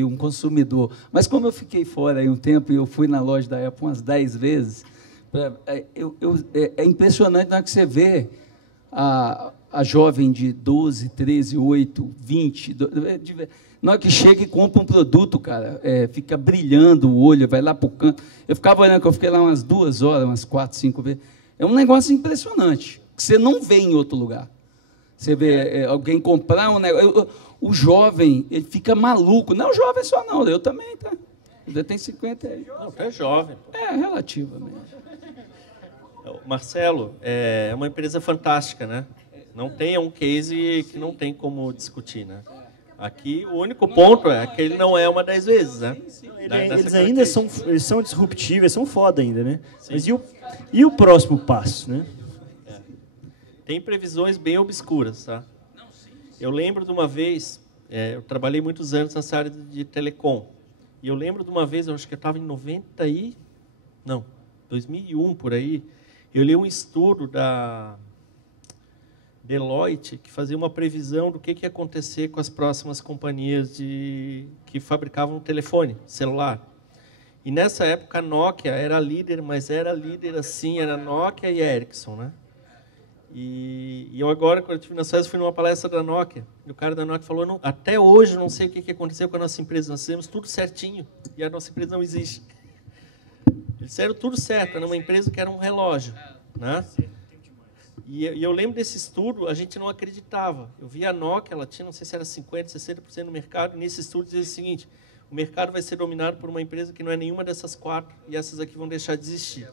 um consumidor. Mas como eu fiquei fora aí um tempo e eu fui na loja da Apple umas 10 vezes, é impressionante na hora que você vê a jovem de 12, 13, 8, 20... Na hora que chega e compra um produto, cara, fica brilhando o olho, vai lá para o canto. Eu ficava olhando, que eu fiquei lá umas 2 horas, umas 4, 5 vezes. É um negócio impressionante, que você não vê em outro lugar. Você vê alguém comprar um negócio... O jovem, ele fica maluco. Não é o jovem só, não. Eu também, tá? Eu já tenho 50 aí. Não, tu é jovem. Relativamente. Marcelo, é uma empresa fantástica, né? Não tem um case que não tem como discutir, né? Aqui, o único ponto é que ele não é uma 10 vezes, né? Eles ainda são disruptivos, são foda ainda, né? Sim. Mas e o próximo passo, né? Tem previsões bem obscuras, tá? Eu lembro de uma vez, eu trabalhei muitos anos nessa área de telecom, e eu lembro de uma vez, eu acho que eu estava em 2001, por aí, eu li um estudo da Deloitte, que fazia uma previsão do que ia acontecer com as próximas companhias que fabricavam telefone celular. E, nessa época, a Nokia era líder, mas era líder assim, era Nokia e Ericsson, né? E eu agora, quando eu estive nas férias, fui numa palestra da Nokia, e o cara da Nokia falou, até hoje não sei o que aconteceu com a nossa empresa, nós fizemos tudo certinho, e a nossa empresa não existe. Eles fizeram tudo certo, era uma empresa que era um relógio, né? E eu lembro desse estudo, a gente não acreditava. Eu vi a Nokia, ela tinha, não sei se era 50%, 60% no mercado, e nesse estudo dizia o seguinte, o mercado vai ser dominado por uma empresa que não é nenhuma dessas 4, e essas aqui vão deixar de existir.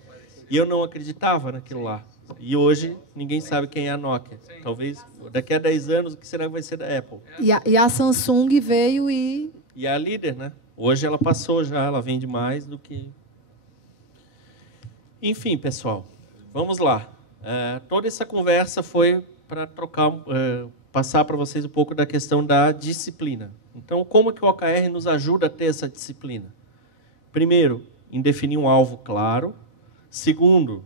E eu não acreditava naquilo lá. E hoje, ninguém sabe quem é a Nokia. Talvez, daqui a 10 anos, o que será que vai ser da Apple? E a Samsung veio e... E é a líder, né? Hoje ela passou já, ela vende mais do que... Enfim, pessoal, vamos lá. Toda essa conversa foi para passar para vocês um pouco da questão da disciplina. Então, como que o OKR nos ajuda a ter essa disciplina? Primeiro, em definir um alvo claro. Segundo,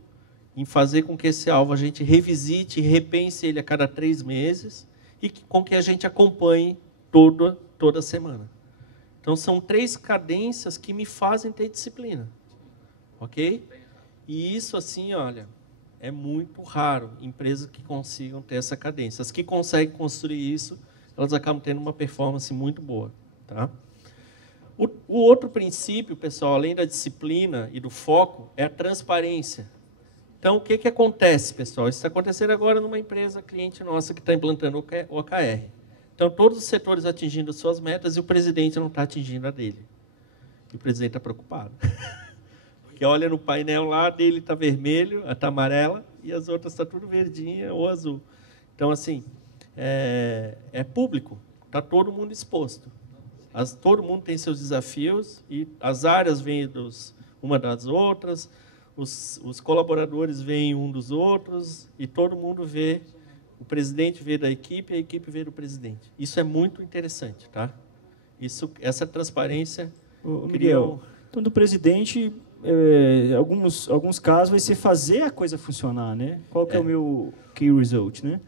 em fazer com que esse alvo a gente revisite e repense ele a cada 3 meses e com que a gente acompanhe toda semana. Então, são 3 cadências que me fazem ter disciplina. Ok? E isso, assim, olha... É muito raro empresas que consigam ter essa cadência. As que conseguem construir isso, elas acabam tendo uma performance muito boa. Tá? O outro princípio, pessoal, além da disciplina e do foco, é a transparência. Então, o que acontece, pessoal? Isso está acontecendo agora numa empresa cliente nossa que está implantando o OKR. Então, todos os setores atingindo suas metas e o presidente não está atingindo a dele. E o presidente está preocupado. Porque olha no painel lá, dele está vermelho, está amarela, e as outras está tudo verdinha ou azul. Então, assim, é público, está todo mundo exposto. Todo mundo tem seus desafios, e as áreas vêm uma das outras, os colaboradores veem um dos outros, e todo mundo vê, o presidente vê da equipe, a equipe vê do presidente. Isso é muito interessante, tá? Essa transparência... Miguel, então, do presidente, alguns casos vai ser fazer a coisa funcionar, né? Qual que é o meu key result, né?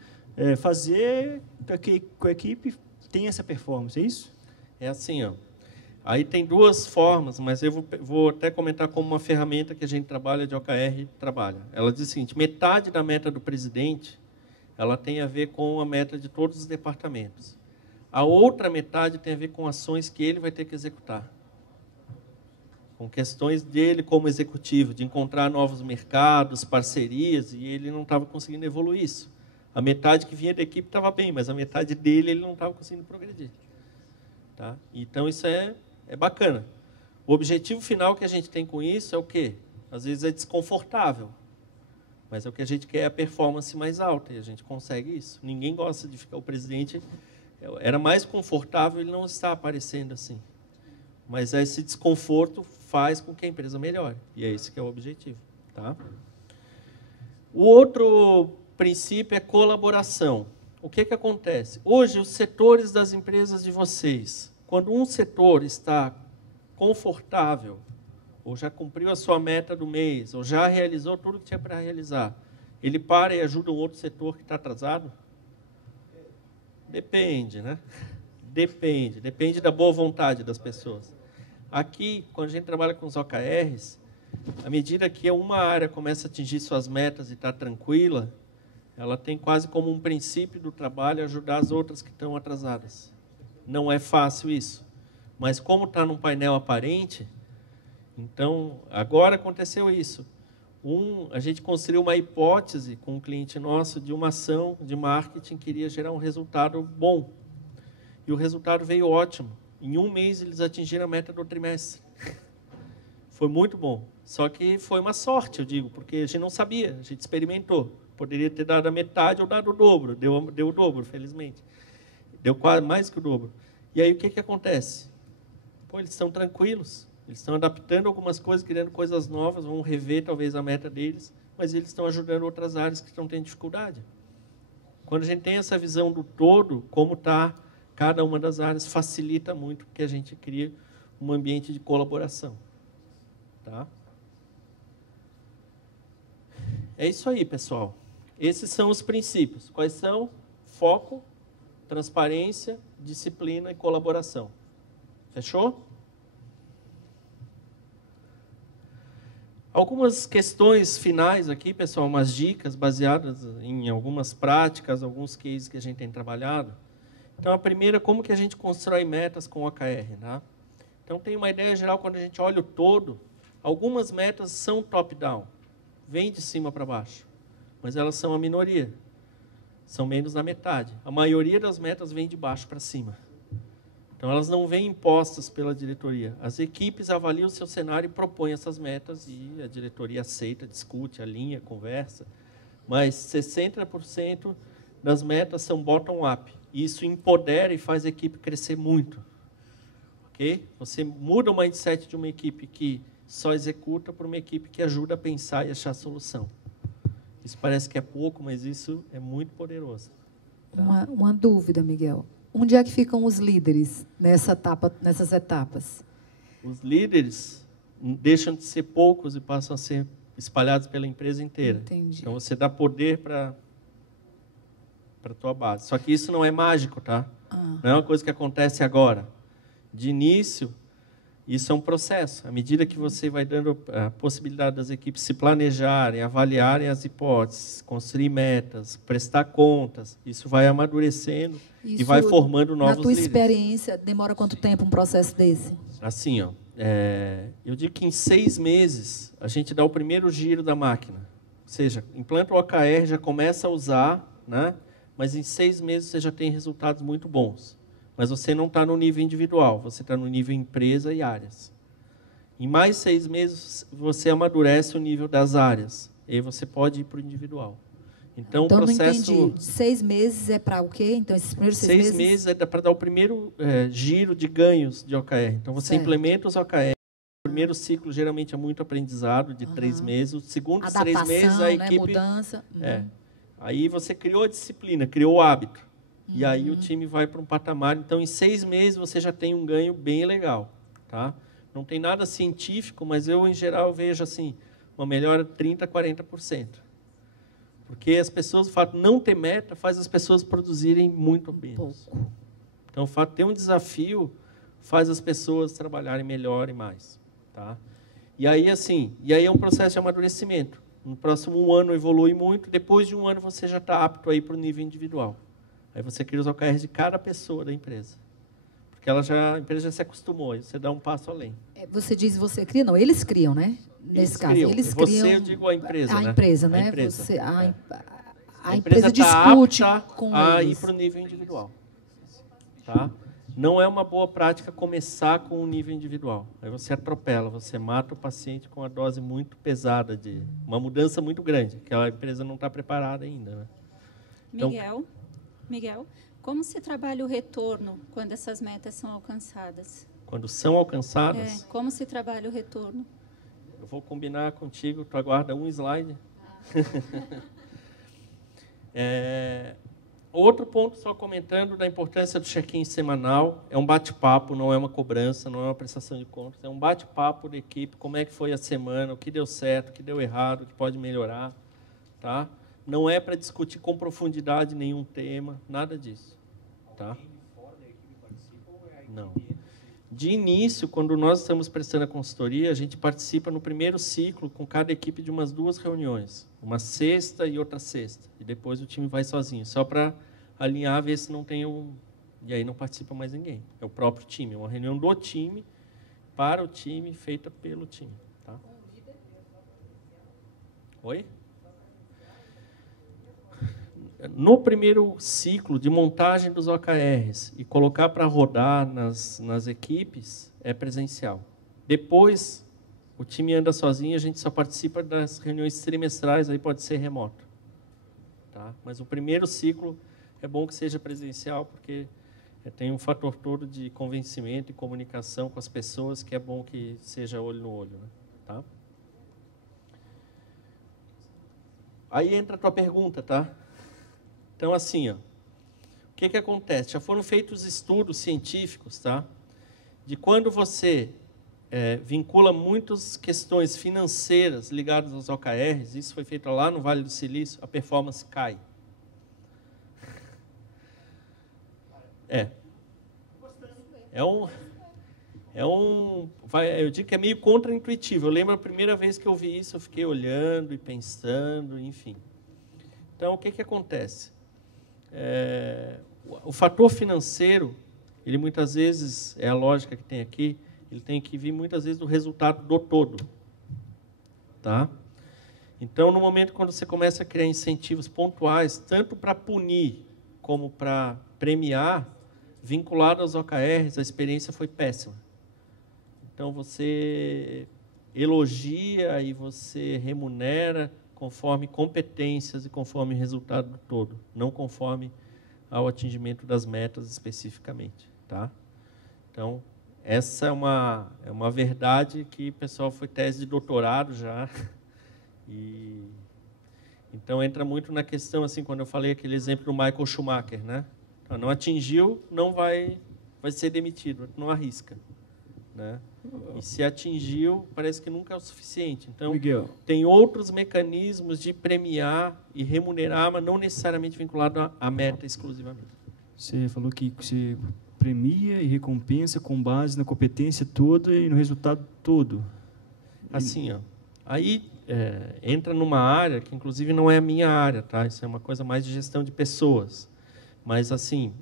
Fazer que a equipe tenha essa performance, é isso? É assim, ó. Aí tem duas formas, mas eu vou até comentar como uma ferramenta que a gente trabalha, de OKR trabalha. Ela diz o seguinte: metade da meta do presidente, ela tem a ver com a meta de todos os departamentos. A outra metade tem a ver com ações que ele vai ter que executar. Com questões dele como executivo, de encontrar novos mercados, parcerias, e ele não estava conseguindo evoluir isso. A metade que vinha da equipe estava bem, mas a metade dele ele não estava conseguindo progredir. Tá? Então, isso é bacana. O objetivo final que a gente tem com isso é o quê? Às vezes é desconfortável, mas é o que a gente quer, é a performance mais alta, e a gente consegue isso. Ninguém gosta de ficar... O presidente era mais confortável ele não estar aparecendo assim. Mas esse desconforto faz com que a empresa melhore, e é esse que é o objetivo. Tá? O outro princípio é colaboração. O que acontece? Hoje, os setores das empresas de vocês, quando um setor está confortável, ou já cumpriu a sua meta do mês, ou já realizou tudo que tinha para realizar, ele para e ajuda um outro setor que está atrasado? Depende, né? Depende da boa vontade das pessoas. Aqui, quando a gente trabalha com os OKRs, à medida que uma área começa a atingir suas metas e está tranquila, ela tem quase como um princípio do trabalho ajudar as outras que estão atrasadas. Não é fácil isso. Mas como está num painel aparente, então, agora aconteceu isso. A gente construiu uma hipótese com um cliente nosso de uma ação de marketing que iria gerar um resultado bom. E o resultado veio ótimo. Em um mês, eles atingiram a meta do trimestre. Foi muito bom. Só que foi uma sorte, eu digo, porque a gente não sabia, a gente experimentou. Poderia ter dado a metade ou dado o dobro. Deu o dobro, felizmente. Deu quase mais que o dobro. E aí, o que acontece? Eles estão tranquilos. Eles estão adaptando algumas coisas, criando coisas novas, vão rever, talvez, a meta deles, mas eles estão ajudando outras áreas que estão tendo dificuldade. Quando a gente tem essa visão do todo, como está cada uma das áreas, facilita muito, porque a gente cria um ambiente de colaboração. Tá? É isso aí, pessoal. Esses são os princípios. Quais são? Foco, transparência, disciplina e colaboração. Fechou? Algumas questões finais aqui, pessoal, umas dicas baseadas em algumas práticas, alguns cases que a gente tem trabalhado. Então, a primeira, como que a gente constrói metas com OKR, né? Então, tem uma ideia geral, quando a gente olha o todo, algumas metas são top-down, vêm de cima para baixo, mas elas são a minoria, são menos da metade. A maioria das metas vem de baixo para cima. Então, elas não vêm impostas pela diretoria. As equipes avaliam o seu cenário e propõem essas metas, e a diretoria aceita, discute, alinha, conversa. Mas 60% das metas são bottom-up. Isso empodera e faz a equipe crescer muito. Okay? Você muda o mindset de uma equipe que só executa para uma equipe que ajuda a pensar e achar solução. Isso parece que é pouco, mas isso é muito poderoso. Tá? Uma dúvida, Miguel. Onde é que ficam os líderes nessas etapas? Os líderes deixam de ser poucos e passam a ser espalhados pela empresa inteira. Entendi. Então, você dá poder para a tua base. Só que isso não é mágico, tá? Não é uma coisa que acontece agora. De início, isso é um processo. À medida que você vai dando a possibilidade das equipes se planejarem, avaliarem as hipóteses, construir metas, prestar contas, isso vai amadurecendo e vai formando novos líderes. Na tua experiência, demora quanto tempo um processo desse? Assim, ó, eu digo que em 6 meses a gente dá o primeiro giro da máquina. Ou seja, implanta o OKR, já começa a usar, né? Mas em 6 meses você já tem resultados muito bons. Mas você não está no nível individual, você está no nível empresa e áreas. Em mais 6 meses, você amadurece o nível das áreas. E aí você pode ir para o individual. Então, o processo... não entendi. 6 meses é para o quê? Então, esses primeiros 6 meses... 6 meses é para dar o primeiro giro de ganhos de OKR. Então, você Certo. implementa os OKR. O primeiro ciclo, geralmente, é muito aprendizado, de 3 meses. Os segundos 3 meses, a equipe... mudança. Aí você criou a disciplina, criou o hábito. E aí o time vai para um patamar. Então, em 6 meses, você já tem um ganho bem legal. Tá? Não tem nada científico, mas eu, em geral, vejo assim, uma melhora de 30% a 40%. Porque as pessoas, o fato de não ter meta, faz as pessoas produzirem muito menos. Então, o fato de ter um desafio faz as pessoas trabalharem melhor e mais. Tá? E aí, assim, é um processo de amadurecimento. No próximo ano evolui muito, depois de um ano você já está apto a ir para o nível individual. Aí você cria os OKRs de cada pessoa da empresa. Porque a empresa já se acostumou, aí você dá um passo além. Você diz você cria? Não, eles criam, né? Nesse caso. Eles criam. Você, eu digo a empresa, né? A empresa, né? A empresa, você, a empresa tá discute apta com a eles. ir para o nível individual. Tá? Não é uma boa prática começar com o nível individual. Aí você atropela, você mata o paciente com uma dose muito pesada, de uma mudança muito grande, que a empresa não está preparada ainda. Né? Então, Miguel, como se trabalha o retorno quando essas metas são alcançadas? Quando são alcançadas? Como se trabalha o retorno? Eu vou combinar contigo, tu aguarda um slide. Outro ponto, só comentando, da importância do check-in semanal. É um bate-papo, não é uma cobrança, não é uma prestação de contas. É um bate-papo da equipe, como é que foi a semana, o que deu certo, o que deu errado, o que pode melhorar. Tá? Não é para discutir com profundidade nenhum tema, nada disso. Tá? Não. De início, quando nós estamos prestando a consultoria, a gente participa no primeiro ciclo com cada equipe de umas 2 reuniões. Uma sexta e outra sexta. E depois o time vai sozinho, só para alinhar, ver se não tem um... E aí não participa mais ninguém. É o próprio time, é uma reunião do time, para o time, feita pelo time. Tá? Oi? No primeiro ciclo de montagem dos OKRs e colocar para rodar nas equipes, é presencial. Depois, o time anda sozinho, a gente só participa das reuniões trimestrais, aí pode ser remoto. Tá? Mas o primeiro ciclo é bom que seja presencial, porque tem um fator todo de convencimento e comunicação com as pessoas, que é bom que seja olho no olho. Né? Tá? Aí entra a tua pergunta, tá? Então, assim, ó, o que acontece? Já foram feitos estudos científicos, tá? De quando você vincula muitas questões financeiras ligadas aos OKRs, isso foi feito lá no Vale do Silício, a performance cai. Eu digo que é meio contraintuitivo. Eu lembro a primeira vez que eu vi isso, eu fiquei olhando e pensando, enfim. Então, o que acontece? O fator financeiro, ele muitas vezes, é a lógica que tem aqui, ele tem que vir muitas vezes do resultado do todo. Tá? Então, no momento quando você começa a criar incentivos pontuais, tanto para punir como para premiar, vinculado aos OKRs, a experiência foi péssima. Então, você elogia e você remunera conforme competências e conforme resultado do todo, não conforme ao atingimento das metas especificamente. Tá? Então, essa é uma verdade que, pessoal, foi tese de doutorado já. Então, entra muito na questão, assim, quando eu falei aquele exemplo do Michael Schumacher, né? Então, não atingiu, não vai ser demitido, não arrisca. Né? E se atingiu, parece que nunca é o suficiente. Então, Miguel, tem outros mecanismos de premiar e remunerar, mas não necessariamente vinculado à meta exclusivamente. você falou que você premia e recompensa com base na competência toda e no resultado todo. Assim, ó, aí entra numa área que, inclusive, não é a minha área, tá? Isso é uma coisa mais de gestão de pessoas. Mas, assim,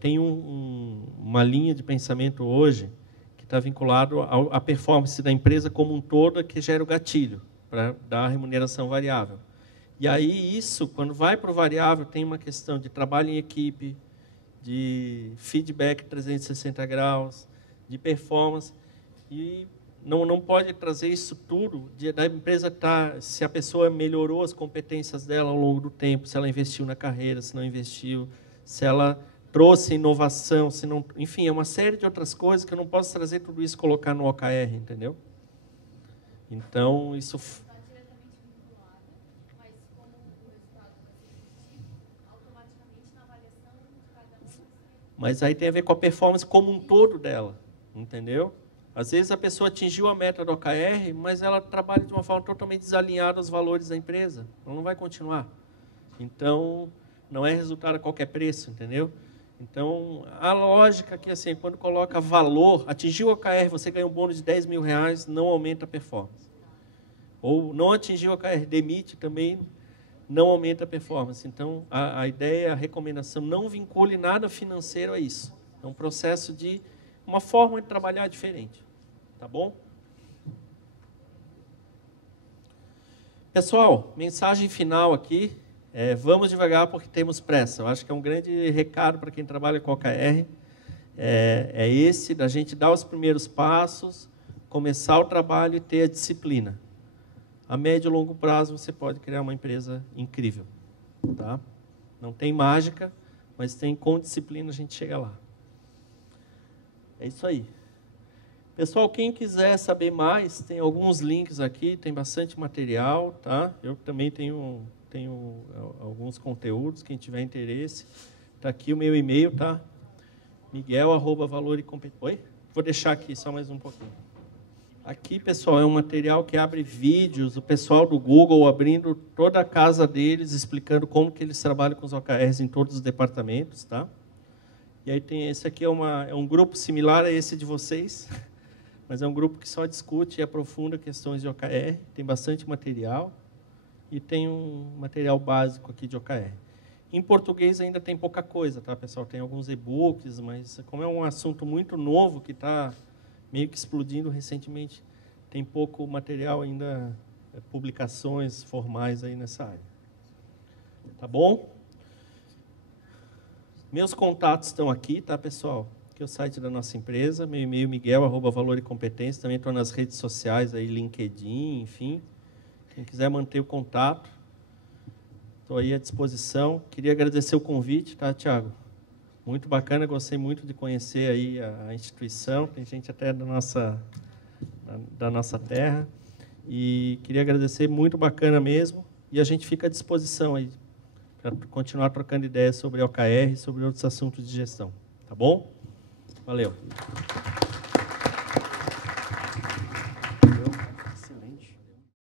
tem uma linha de pensamento hoje que está vinculado à performance da empresa como um todo, que gera o gatilho para dar a remuneração variável. E aí isso, quando vai para o variável, tem uma questão de trabalho em equipe, de feedback 360 graus, de performance. E não pode trazer isso tudo da empresa se a pessoa melhorou as competências dela ao longo do tempo, se ela investiu na carreira, se não investiu, se ela trouxe inovação, se não, enfim, é uma série de outras coisas que eu não posso trazer tudo isso e colocar no OKR, entendeu? Então, isso... Está diretamente vinculada, mas como o resultado vai ser positivo, automaticamente na avaliação de cada um vai ser... Mas aí tem a ver com a performance como um todo dela, entendeu? Às vezes a pessoa atingiu a meta do OKR, mas ela trabalha de uma forma totalmente desalinhada aos valores da empresa. Ela não vai continuar. Então, não é resultado a qualquer preço, entendeu? Então, a lógica aqui, assim, quando coloca valor, atingiu o OKR, você ganha um bônus de R$10.000, não aumenta a performance. Ou não atingiu o OKR, demite também, não aumenta a performance. Então, a ideia, a recomendação, não vincule nada financeiro a isso. É um processo de uma forma de trabalhar diferente. Tá bom? Pessoal, mensagem final aqui. Vamos devagar porque temos pressa. Eu acho que é um grande recado para quem trabalha com OKR. É esse, da gente dar os primeiros passos, começar o trabalho e ter a disciplina. A médio e longo prazo você pode criar uma empresa incrível. Tá? Não tem mágica, mas com disciplina a gente chega lá. É isso aí. Pessoal, quem quiser saber mais, tem alguns links aqui, tem bastante material, tá? Eu também tenho alguns conteúdos, quem tiver interesse. Está aqui o meu e-mail, tá? Miguel@valoricompetência. Oi? Vou deixar aqui só mais um pouquinho. Aqui, pessoal, é um material que abre vídeos, o pessoal do Google abrindo toda a casa deles, explicando como que eles trabalham com os OKRs em todos os departamentos, tá? E aí tem esse aqui, é um grupo similar a esse de vocês, mas é um grupo que só discute e aprofunda questões de OKR, tem bastante material, e tem um material básico aqui de OKR. Em português ainda tem pouca coisa, tá, pessoal? Tem alguns e-books, mas como é um assunto muito novo, que está meio que explodindo recentemente, tem pouco material ainda, publicações formais aí nessa área. Tá bom? Meus contatos estão aqui, tá, pessoal? Aqui é o site da nossa empresa, meu e-mail miguel@valoricompetência, também estou nas redes sociais, aí, LinkedIn, enfim. Quem quiser manter o contato, estou aí à disposição. Queria agradecer o convite, tá, Thiago? Muito bacana, gostei muito de conhecer aí a instituição, tem gente até da nossa terra. E queria agradecer, muito bacana mesmo, e a gente fica à disposição aí, para continuar trocando ideias sobre OKR e sobre outros assuntos de gestão. Tá bom? Valeu.